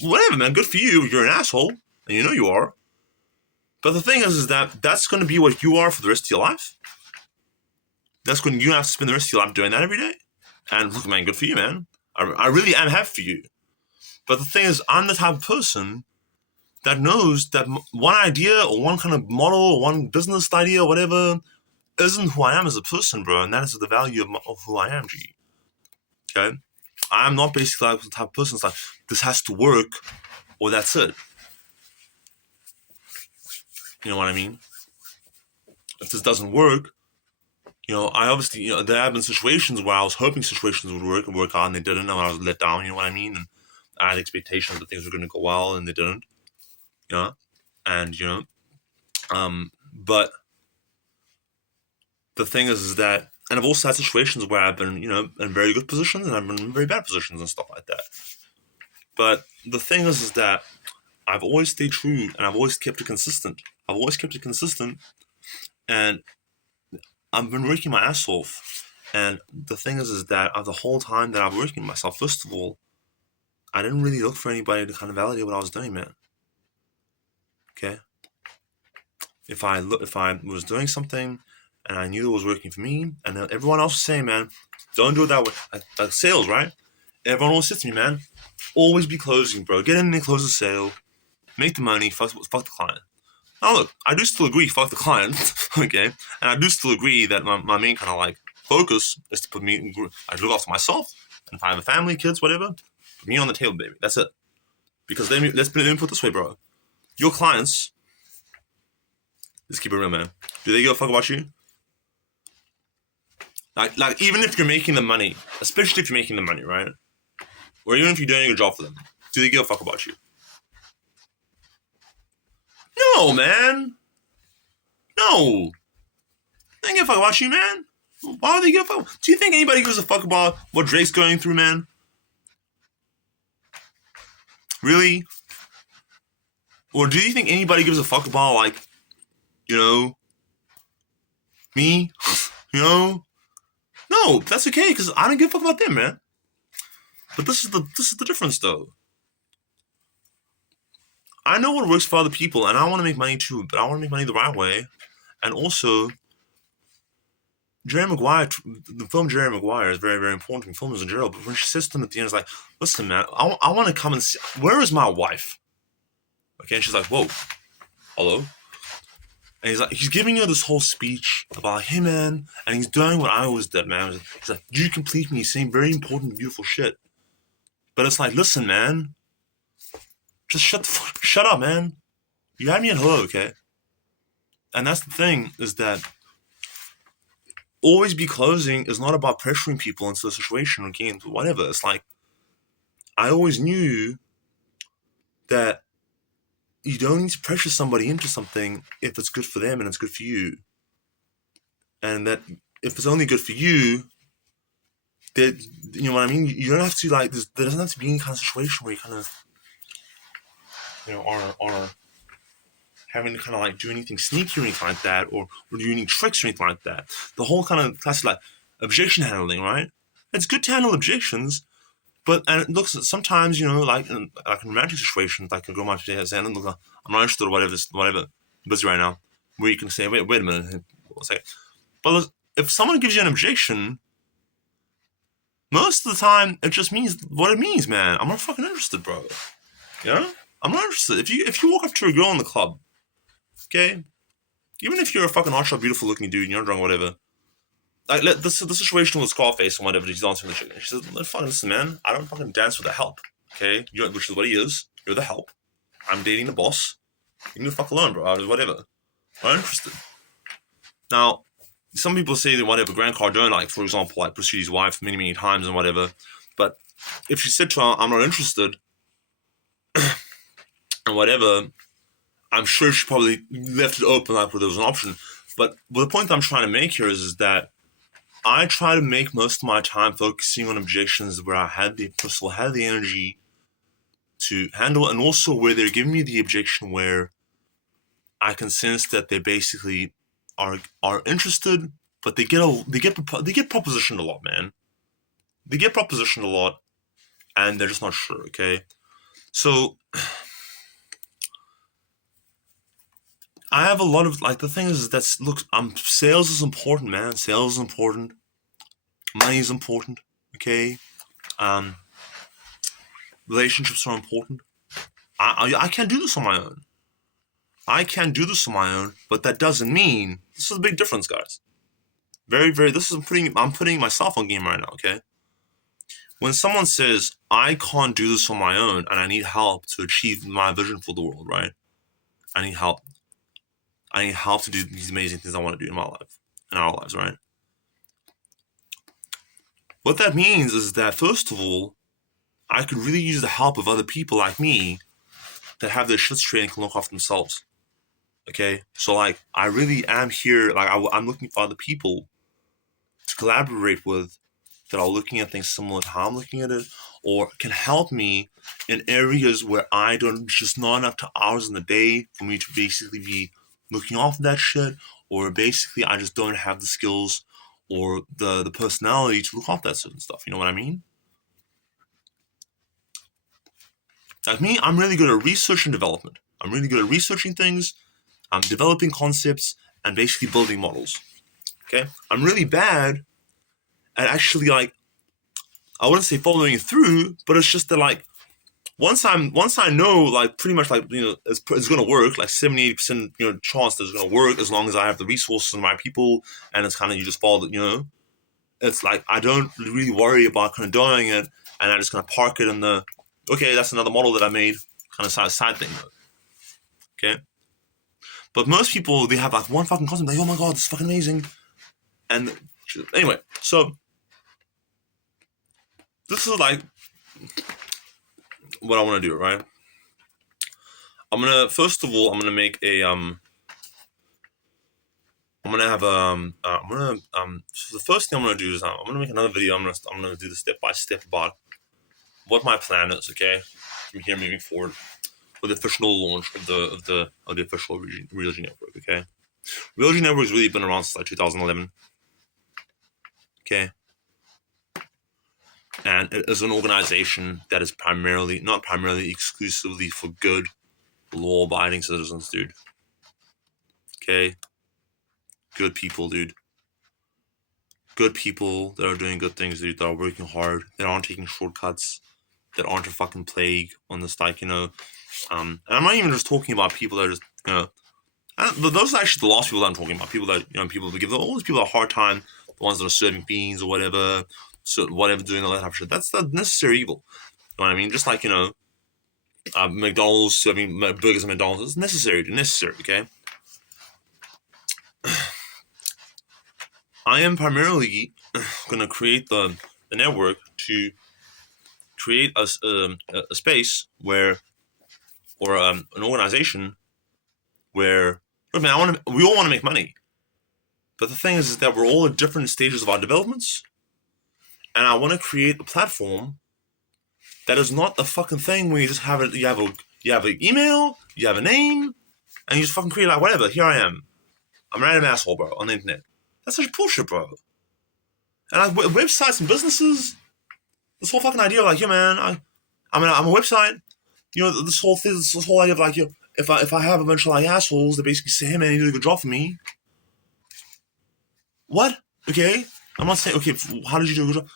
Whatever, man. Good for you. You're an asshole, and you know you are. But the thing is that that's going to be what you are for the rest of your life. That's when you have to spend the rest of your life doing that every day. And look, man, good for you, man. I really am happy for you. But the thing is, I'm the type of person that knows that one idea or one kind of model or one business idea or whatever isn't who I am as a person, bro. And that is the value of who I am, G. Okay? I'm not basically like the type of person that's like, this has to work or that's it. You know what I mean? If this doesn't work, I obviously, there have been situations where I was hoping situations would work out and they didn't, and I was let down, you know what I mean? And I had expectations that things were going to go well and they didn't, and, but the thing is that, and I've also had situations where I've been, in very good positions and I've been in very bad positions and stuff like that. But the thing is that I've always stayed true and I've always kept it consistent. And I've been working my ass off. And the thing is that the whole time that I've been working myself, first of all, I didn't really look for anybody to kind of validate what I was doing, man. Okay? If I was doing something and I knew it was working for me, and everyone else was saying, man, don't do it that way. Like sales, right? everyone always says to me, man, always be closing, bro. Get in there, close the sale, make the money, fuck the client. Now look, I do still agree, fuck the client, okay? And I do still agree that my main kind of like focus is to put me, I look after myself, and if I have a family, kids, whatever, put me on the table, baby. That's it. Because let me put it this way, bro. Your clients, let's keep it real, man. Do they give a fuck about you? Like even if you're making the money, especially if you're making the money, right? Or even if you're doing a good job for them, do they give a fuck about you? No, man. No. They don't give a fuck about you, man. Why would they give a fuck? Do you think anybody gives a fuck about what Drake's going through, man? Really? Or do you think anybody gives a fuck about, like, you know, me? You know? No, that's okay, because I don't give a fuck about them, man. But this is the difference, though. I know what works for other people, and I want to make money too, but I want to make money the right way. And also, Jerry Maguire, the film Jerry Maguire is very, very important in films in general. But when she says to him at the end, it's like, listen, man, I want to come and see, where is my wife? Okay, and she's like, whoa, hello? And he's giving her this whole speech about, hey, man, and he's doing what I always did, man. He's like, you complete me, he's saying very important, beautiful shit. But it's like, listen, man, just shut up, man. You had me at hello, okay? And that's the thing, is that always be closing is not about pressuring people into the situation or getting into whatever. It's like, I always knew that you don't need to pressure somebody into something if it's good for them and it's good for you. And that if it's only good for you, that, you know what I mean? You don't have to, like, there doesn't have to be any kind of situation where you kind of, you know, are having to kind of like do anything sneaky or anything like that, or do any tricks or anything like that. The whole kind of classic like objection handling, right? It's good to handle objections, but and it looks sometimes, you know, like in romantic situations, like a girl might say, "I'm not interested," or whatever, I'm busy right now. Where you can say, "Wait a minute," we'll say. But if someone gives you an objection, most of the time it just means what it means, man. I'm not fucking interested, bro. Yeah, I'm not interested. If you walk up to a girl in the club, okay, even if you're a fucking hotshot, beautiful looking dude, and you're drunk, whatever. Like the situation with Scarface and whatever, he's dancing with the chicken. She says, fucking listen, man, I don't fucking dance with the help. Okay? Which is what he is. You're the help. I'm dating the boss. You need to fuck alone, bro. Whatever. I'm not interested. Now, some people say that whatever, Grant Cardone, like, for example, like, pursued his wife many, many times and whatever. But if she said to her, I'm not interested, and whatever, I'm sure she probably left it open, like, where there was an option. But the point that I'm trying to make here is that I try to make most of my time focusing on objections where I had the energy to handle, and also where they're giving me the objection where I can sense that they basically are interested, but they get propositioned a lot, man. They get propositioned a lot, and they're just not sure. Okay, so I have a lot of, like, the thing is that, look, sales is important, man. Sales is important. Money is important. Okay, relationships are important. I can't do this on my own. I can't do this on my own, but that doesn't mean, this is a big difference, guys. Very, very, I'm putting myself on game right now, okay? When someone says, I can't do this on my own and I need help to achieve my vision for the world, right? I need help. I need help to do these amazing things I want to do in my life, in our lives, right? What that means is that, first of all, I could really use the help of other people like me that have their shit straight and can look after themselves. Okay, so like I really am here. Like I'm looking for other people to collaborate with that are looking at things similar to how I'm looking at it, or can help me in areas where I don't, just not enough hours in the day for me to basically be looking after that shit, or basically I just don't have the skills or the personality to look after that certain stuff. You know what I mean? Like me, I'm really good at research and development. I'm really good at researching things. I'm developing concepts and basically building models. Okay? I'm really bad at actually, like, I wouldn't say following through, but it's just that like once I know like pretty much like it's gonna work, like 70-80% chance that it's gonna work as long as I have the resources and my people, and it's kind of you just follow it's like I don't really worry about kind of doing it, and I just kind of park it in the okay, that's another model that I made kind of side thing. Okay, but most people they have like one fucking concept like oh my god, this is fucking amazing, and anyway, so this is like what I want to do, right? I'm gonna first of all I'm gonna make a I'm gonna have I'm gonna so the first thing I'm gonna do is I'm gonna make another video. I'm gonna do the step by step about what my plan is. Okay, from here moving forward for the official launch of the official RealGNetwork. Okay, RealGNetwork has really been around since like 2011. Okay, and it is an organization that is not primarily exclusively for good, law-abiding citizens, dude. Okay, good people, dude. Good people that are doing good things, dude, that are working hard, that aren't taking shortcuts, that aren't a fucking plague on this, like, and I'm not even just talking about people that are just, those are actually the last people that I'm talking about. People that, people that give all these people a hard time, the ones that are serving beans or whatever, whatever, doing all that type of shit. That's the necessary evil. You know what I mean? Just like, McDonald's serving burgers at McDonald's, it's necessary, okay? I am primarily going to create the network to create a space where, or an organization where, look, man, we all want to make money. But the thing is that we're all at different stages of our developments. And I want to create a platform that is not a fucking thing where you just have it, you have an email, you have a name, and you just fucking create like, whatever, here I am. I'm a random asshole, bro, on the internet. That's such bullshit, bro. And like websites and businesses, this whole fucking idea of like, yeah, man, I'm a website. This whole idea of like, if I have a bunch of like assholes that basically say, hey man, you did a good job for me. What? Okay, I'm not saying okay. How did you do a good job?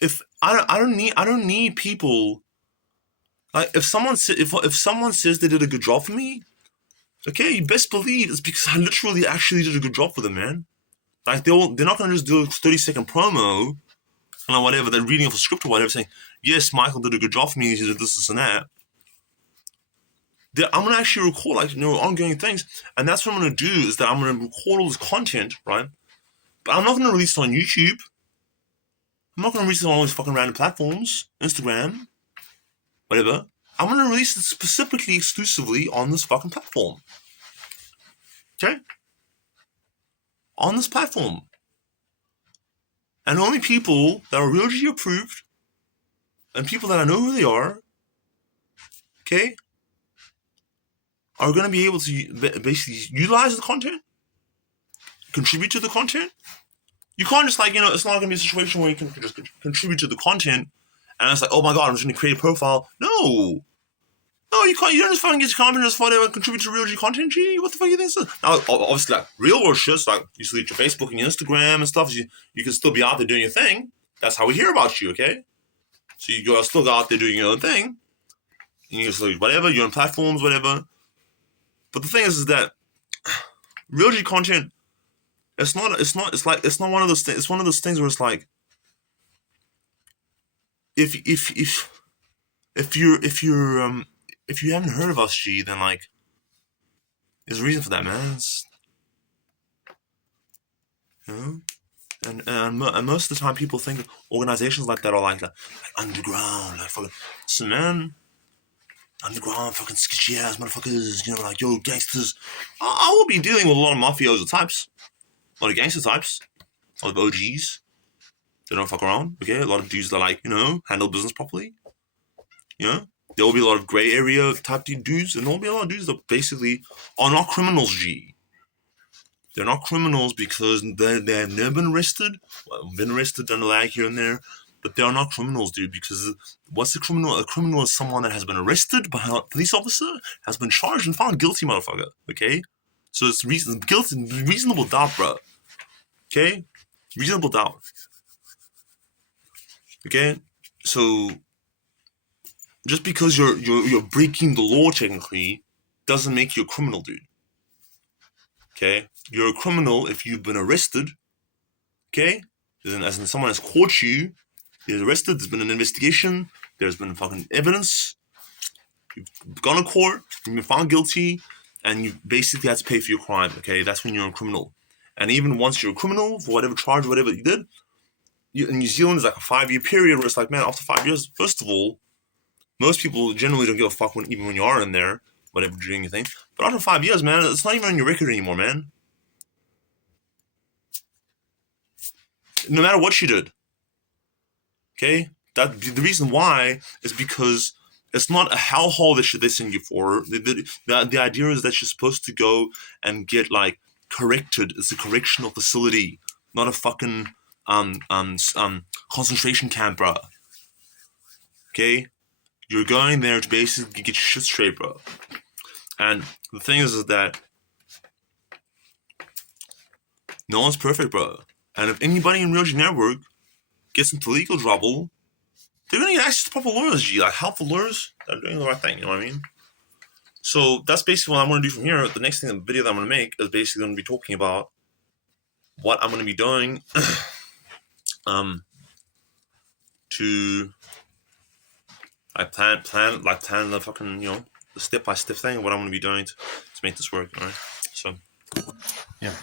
If I don't need people. Like if someone says they did a good job for me, okay, you best believe it's because I literally actually did a good job for them, man. Like they're not gonna just do a 30-second promo, whatever, they're reading off a script or whatever, saying, yes, Michael did a good job for me, he did this and that. I'm gonna actually record like ongoing things, and that's what I'm gonna do is that I'm gonna record all this content, right? But I'm not gonna release it on YouTube. I'm not gonna release it on all these fucking random platforms, Instagram, whatever. I'm gonna release it specifically, exclusively on this fucking platform. Okay? On this platform. And only people that are RealG approved and people that I know who they are, okay, are going to be able to basically utilize the content, contribute to the content. You can't just like, it's not going to be a situation where you can just contribute to the content and it's like, oh my god, I'm just going to create a profile. No, you can't. You don't just fucking get your content just whatever, contribute to RealG content. Gee, what the fuck do you think? Now, obviously, like real world shit, like you delete your Facebook and your Instagram and stuff. You can still be out there doing your thing. That's how we hear about you, okay? So you still go out there doing your own thing, and you just like whatever, you're on platforms, whatever. But the thing is that RealG content, it's not one of those things. It's one of those things where it's like, if you haven't heard of us, G, then like, there's a reason for that, man. And most of the time, people think organizations like that are like underground, like fucking. So man, underground fucking sketchy ass motherfuckers, like yo gangsters. I will be dealing with a lot of mafioso types, a lot of gangster types, a lot of OGs. They don't fuck around, okay? A lot of dudes that like, handle business properly. There will be a lot of gray area type dudes, and there will be a lot of dudes that basically are not criminals, G. They're not criminals because they have never been arrested. Well, been arrested, done a lag here and there, but they are not criminals, dude, because what's a criminal? A criminal is someone that has been arrested by a police officer, has been charged and found guilty, motherfucker, okay? So it's reasonable doubt, bro. Okay? Reasonable doubt. Okay, so just because you're breaking the law technically doesn't make you a criminal, dude. Okay, you're a criminal if you've been arrested. Okay, as in someone has caught you, you're arrested. There's been an investigation. There's been fucking evidence. You've gone to court. You've been found guilty, and you basically have to pay for your crime. Okay, that's when you're a criminal. And even once you're a criminal for whatever charge, whatever you did, in New Zealand is like a 5-year period where it's like, man, after 5 years, first of all, most people generally don't give a fuck even when you are in there, whatever doing your thing. But after 5 years, man, it's not even on your record anymore, man. No matter what you did. Okay? The reason why is because it's not a hellhole that they send you for. The idea is that you're supposed to go and get like corrected. It's a correctional facility, not a fucking concentration camp, bro. Okay? You're going there to basically get your shit straight, bro. And the thing is that no one's perfect, bro. And if anybody in RealGNetwork gets into legal trouble, they're gonna get access to proper lawyers, G, like helpful lawyers that are doing the right thing, you know what I mean? So that's basically what I'm gonna do from here. The next thing, the video that I'm gonna make is basically gonna be talking about what I'm gonna be doing to plan the fucking, the step-by-step thing of what I'm gonna be doing to make this work, alright? So yeah.